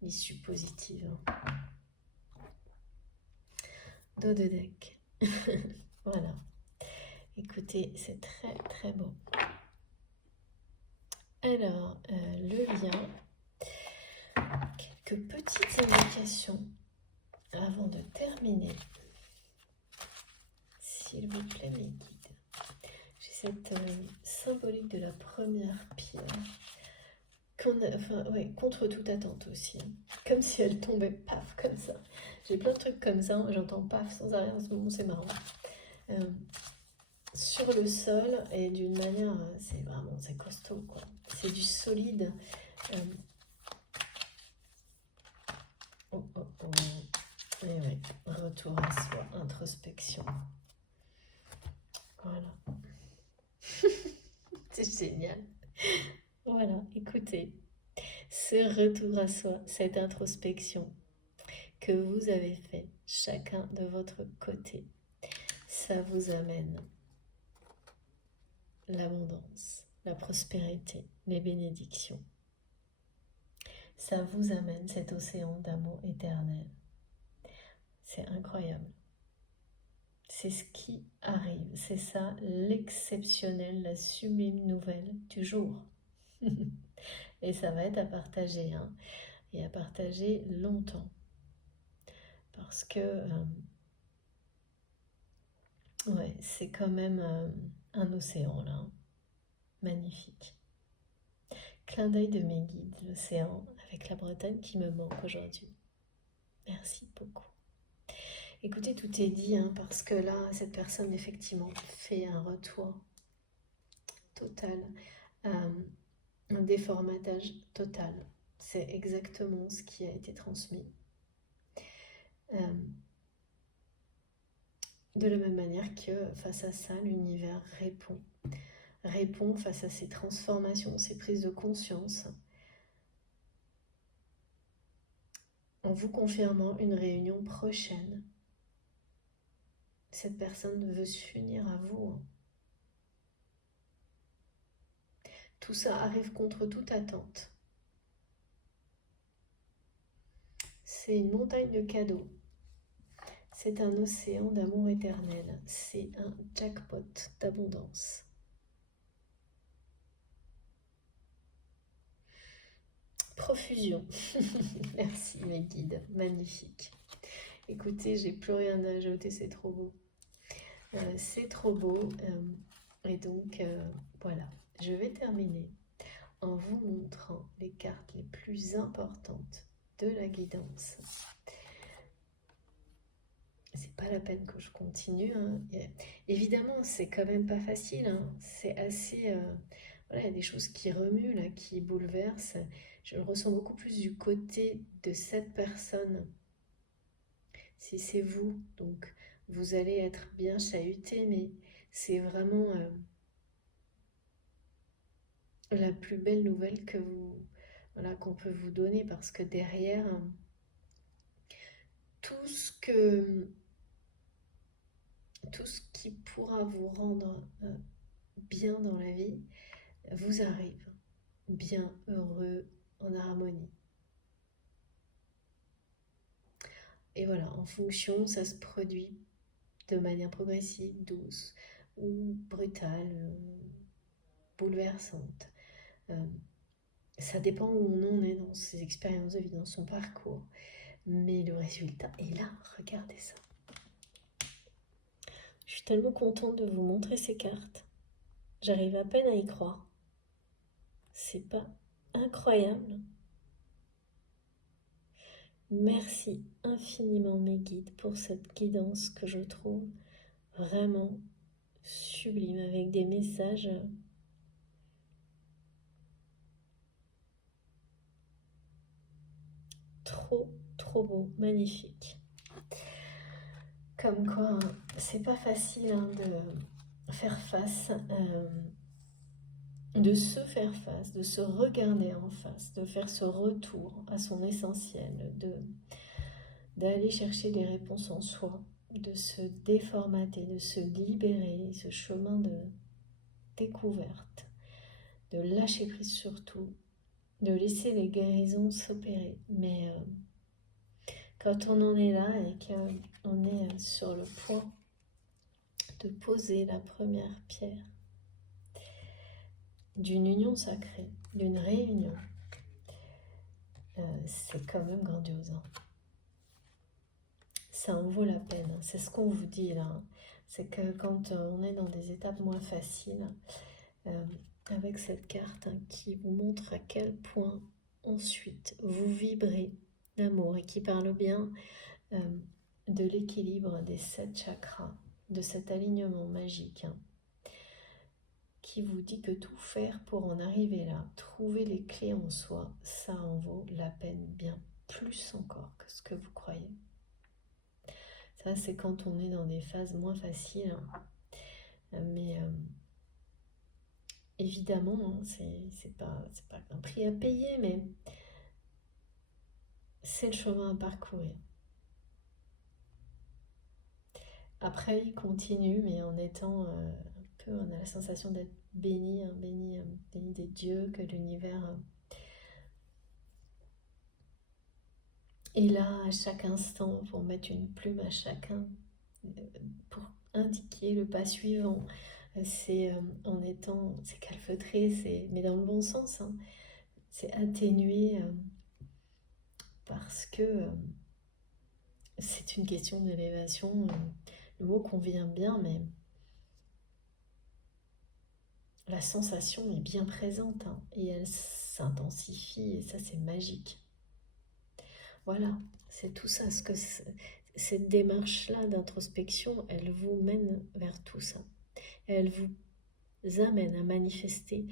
L'issue positive. Dos de deck. Voilà. Écoutez, c'est très très beau. Alors, le lien, quelques petites indications avant de terminer. S'il vous plaît, mes guides. J'ai cette symbolique de la première pierre. Contre toute attente aussi. Comme si elle tombait paf, comme ça. J'ai plein de trucs comme ça, j'entends paf sans arrêt en ce moment, c'est marrant. Sur le sol et d'une manière, c'est costaud quoi. C'est du solide. Et ouais, retour à soi, introspection. Voilà. C'est génial. Voilà, écoutez, ce retour à soi, cette introspection que vous avez fait chacun de votre côté, ça vous amène l'abondance, la prospérité, les bénédictions. Ça vous amène cet océan d'amour éternel. C'est incroyable. C'est ce qui arrive. C'est ça l'exceptionnel, la sublime nouvelle du jour. Et ça va être à partager, hein, et à partager longtemps. Parce que ouais, c'est quand même un océan là. Magnifique. Clin d'œil de mes guides, l'océan avec la Bretagne qui me manque aujourd'hui. Merci beaucoup. Écoutez, tout est dit, hein, parce que là, cette personne, effectivement, fait un retour total, un déformatage total. C'est exactement ce qui a été transmis. De la même manière que face à ça, l'univers répond face à ces transformations, ces prises de conscience, en vous confirmant une réunion prochaine. Cette personne veut s'unir à vous. Tout ça arrive contre toute attente. C'est une montagne de cadeaux. C'est un océan d'amour éternel. C'est un jackpot d'abondance. Profusion. Merci mes guides, magnifique. Écoutez, j'ai plus rien à ajouter, c'est trop beau. C'est trop beau. Et donc, voilà. Je vais terminer en vous montrant les cartes les plus importantes de la guidance. C'est pas la peine que je continue. Hein. Évidemment, c'est quand même pas facile. Hein. C'est assez... voilà, il y a des choses qui remuent, là, qui bouleversent. Je le ressens beaucoup plus du côté de cette personne. Si c'est vous, donc vous allez être bien chahuté, mais c'est vraiment la plus belle nouvelle que voilà, qu'on peut vous donner, parce que derrière, tout ce qui pourra vous rendre bien dans la vie vous arrive, bien, heureux, en harmonie. Et voilà, en fonction, ça se produit de manière progressive, douce ou brutale, bouleversante. Ça dépend où on en est dans ses expériences de vie, dans son parcours. Mais le résultat est là, regardez ça. Je suis tellement contente de vous montrer ces cartes. J'arrive à peine à y croire. C'est pas incroyable? Merci infiniment mes guides pour cette guidance que je trouve vraiment sublime, avec des messages trop beaux, magnifiques. Comme quoi, c'est pas facile hein, de faire face, de se faire face, de se regarder en face, de faire ce retour à son essentiel, d'aller chercher des réponses en soi, de se déformater, de se libérer, ce chemin de découverte, de lâcher prise sur tout, de laisser les guérisons s'opérer. Mais quand on en est là et qu'on est sur le point de poser la première pierre d'une union sacrée, d'une réunion. C'est quand même grandiose, hein. Ça en vaut la peine, c'est ce qu'on vous dit là, hein. C'est que quand on est dans des étapes moins faciles, euh, avec cette carte, hein, qui vous montre à quel point ensuite vous vibrez d'amour et qui parle bien euh, de l'équilibre des 7 chakras, de cet alignement magique, hein, qui vous dit que tout faire pour en arriver là, trouver les clés en soi, ça en vaut la peine bien plus encore que ce que vous croyez. Ça, c'est quand on est dans des phases moins faciles, hein. Mais évidemment, hein, c'est pas un prix à payer, mais c'est le chemin à parcourir. Après, il continue, mais en étant un peu, on a la sensation d'être béni, hein, béni des dieux, que l'univers est là à chaque instant pour mettre une plume à chacun, pour indiquer le pas suivant. C'est en étant, c'est calfeutré, mais dans le bon sens, hein. C'est atténué parce que c'est une question d'élévation. Le mot convient bien, mais la sensation est bien présente, hein, et elle s'intensifie, et ça c'est magique. Voilà, c'est tout ça. Cette démarche-là d'introspection, elle vous mène vers tout ça. Elle vous amène à manifester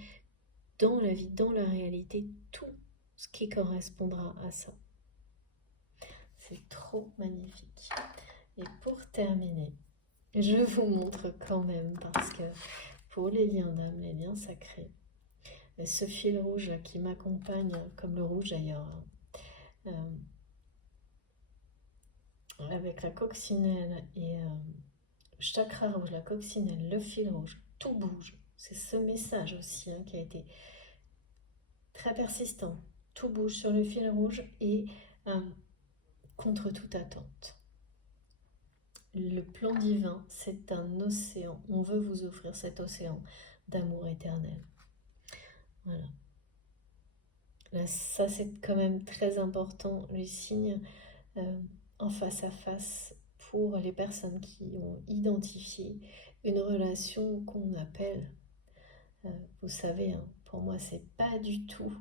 dans la vie, dans la réalité, tout ce qui correspondra à ça. C'est trop magnifique. Et pour terminer, je vous montre quand même, parce que pour les liens d'âme, les liens sacrés, ce fil rouge qui m'accompagne, comme le rouge d'ailleurs, avec la coccinelle et chakra rouge, la coccinelle, le fil rouge, tout bouge. C'est ce message aussi, hein, qui a été très persistant. Tout bouge sur le fil rouge et contre toute attente. Le plan divin, c'est un océan. On veut vous offrir cet océan d'amour éternel. Voilà. Là, ça, c'est quand même très important, les signes en face à face pour les personnes qui ont identifié une relation qu'on appelle, vous savez, hein, pour moi, c'est pas du tout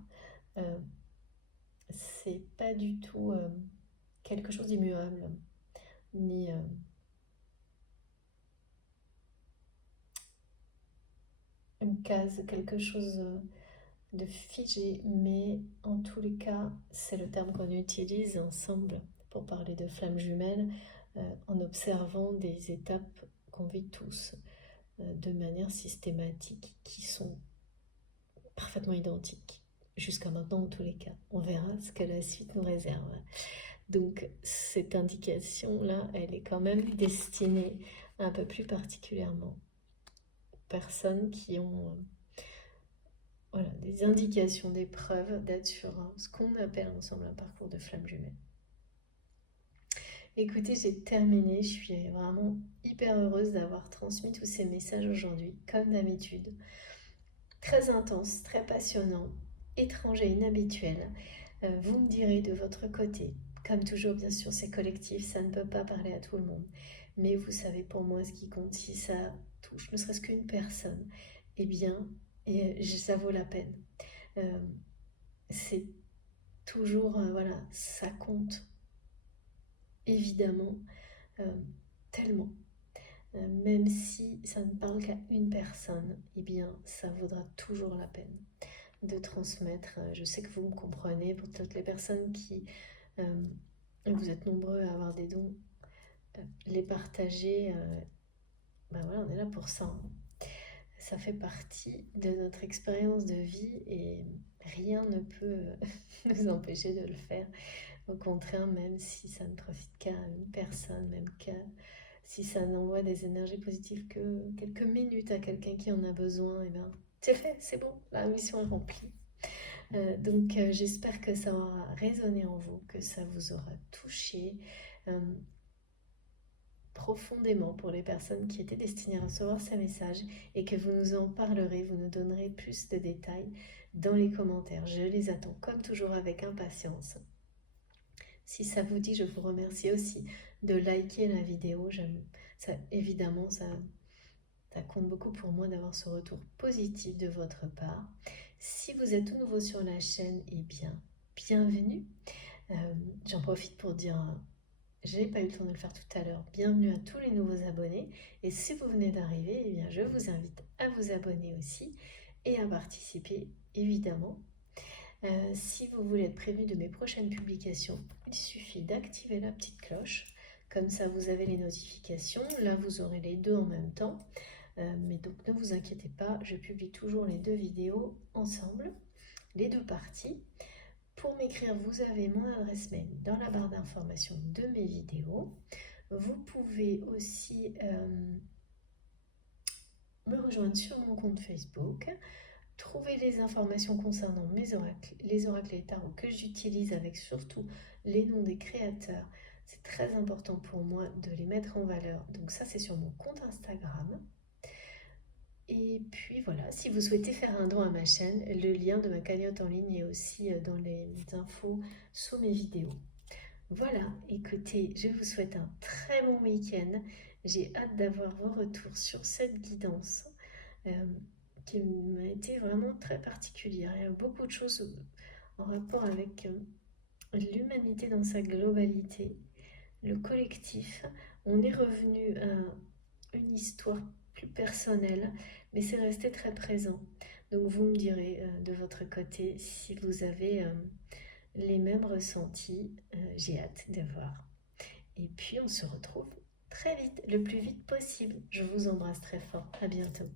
quelque chose d'immuable, ni une case, quelque chose de figé, mais en tous les cas, c'est le terme qu'on utilise ensemble pour parler de flammes jumelles, en observant des étapes qu'on vit tous de manière systématique, qui sont parfaitement identiques. Jusqu'à maintenant, en tous les cas. On verra ce que la suite nous réserve. Donc, cette indication-là, elle est quand même destinée un peu plus particulièrement aux personnes qui ont voilà, des indications, des preuves d'être sur ce qu'on appelle ensemble un parcours de flamme jumelle. Écoutez, j'ai terminé. Je suis vraiment hyper heureuse d'avoir transmis tous ces messages aujourd'hui, comme d'habitude. Très intense, très passionnant, étrange et inhabituel. Vous me direz de votre côté. Comme toujours, bien sûr, c'est collectif, ça ne peut pas parler à tout le monde. Mais vous savez, pour moi, ce qui compte, si ça touche ne serait-ce qu'une personne, eh bien, ça vaut la peine. C'est toujours, voilà, ça compte, évidemment, tellement. Même si ça ne parle qu'à une personne, eh bien, ça vaudra toujours la peine de transmettre. Je sais que vous me comprenez, pour toutes les personnes qui... vous êtes nombreux à avoir des dons, les partager, ben voilà, on est là pour ça, hein. Ça fait partie de notre expérience de vie et rien ne peut nous empêcher de le faire. Au contraire, même si ça ne profite qu'à une personne, même si ça n'envoie des énergies positives que quelques minutes à quelqu'un qui en a besoin, et ben c'est fait, c'est bon, la mission est remplie. Donc j'espère que ça aura résonné en vous, que ça vous aura touché profondément pour les personnes qui étaient destinées à recevoir ces messages, et que vous nous en parlerez, vous nous donnerez plus de détails dans les commentaires. Je les attends comme toujours avec impatience. Si ça vous dit, je vous remercie aussi de liker la vidéo. Ça, évidemment, ça compte beaucoup pour moi d'avoir ce retour positif de votre part. Si vous êtes tout nouveau sur la chaîne, eh bien, bienvenue. J'en profite pour dire, je n'ai pas eu le temps de le faire tout à l'heure, bienvenue à tous les nouveaux abonnés. Et si vous venez d'arriver, eh bien, je vous invite à vous abonner aussi et à participer, évidemment. Si vous voulez être prévenu de mes prochaines publications, il suffit d'activer la petite cloche. Comme ça, vous avez les notifications. Là, vous aurez les deux en même temps. Mais donc, ne vous inquiétez pas, je publie toujours les deux vidéos ensemble, les deux parties. Pour m'écrire, vous avez mon adresse mail dans la barre d'information de mes vidéos. Vous pouvez aussi me rejoindre sur mon compte Facebook. Trouver les informations concernant les oracles et les tarots que j'utilise avec surtout les noms des créateurs. C'est très important pour moi de les mettre en valeur. Donc ça, c'est sur mon compte Instagram. Et puis voilà, si vous souhaitez faire un don à ma chaîne, le lien de ma cagnotte en ligne est aussi dans les infos sous mes vidéos. Voilà, écoutez, je vous souhaite un très bon week-end. J'ai hâte d'avoir vos retours sur cette guidance qui m'a été vraiment très particulière. Il y a beaucoup de choses en rapport avec l'humanité dans sa globalité, le collectif. On est revenu à une histoire plus personnelle, mais c'est resté très présent. Donc vous me direz de votre côté si vous avez les mêmes ressentis. J'ai hâte de voir. Et puis on se retrouve très vite, le plus vite possible. Je vous embrasse très fort. À bientôt.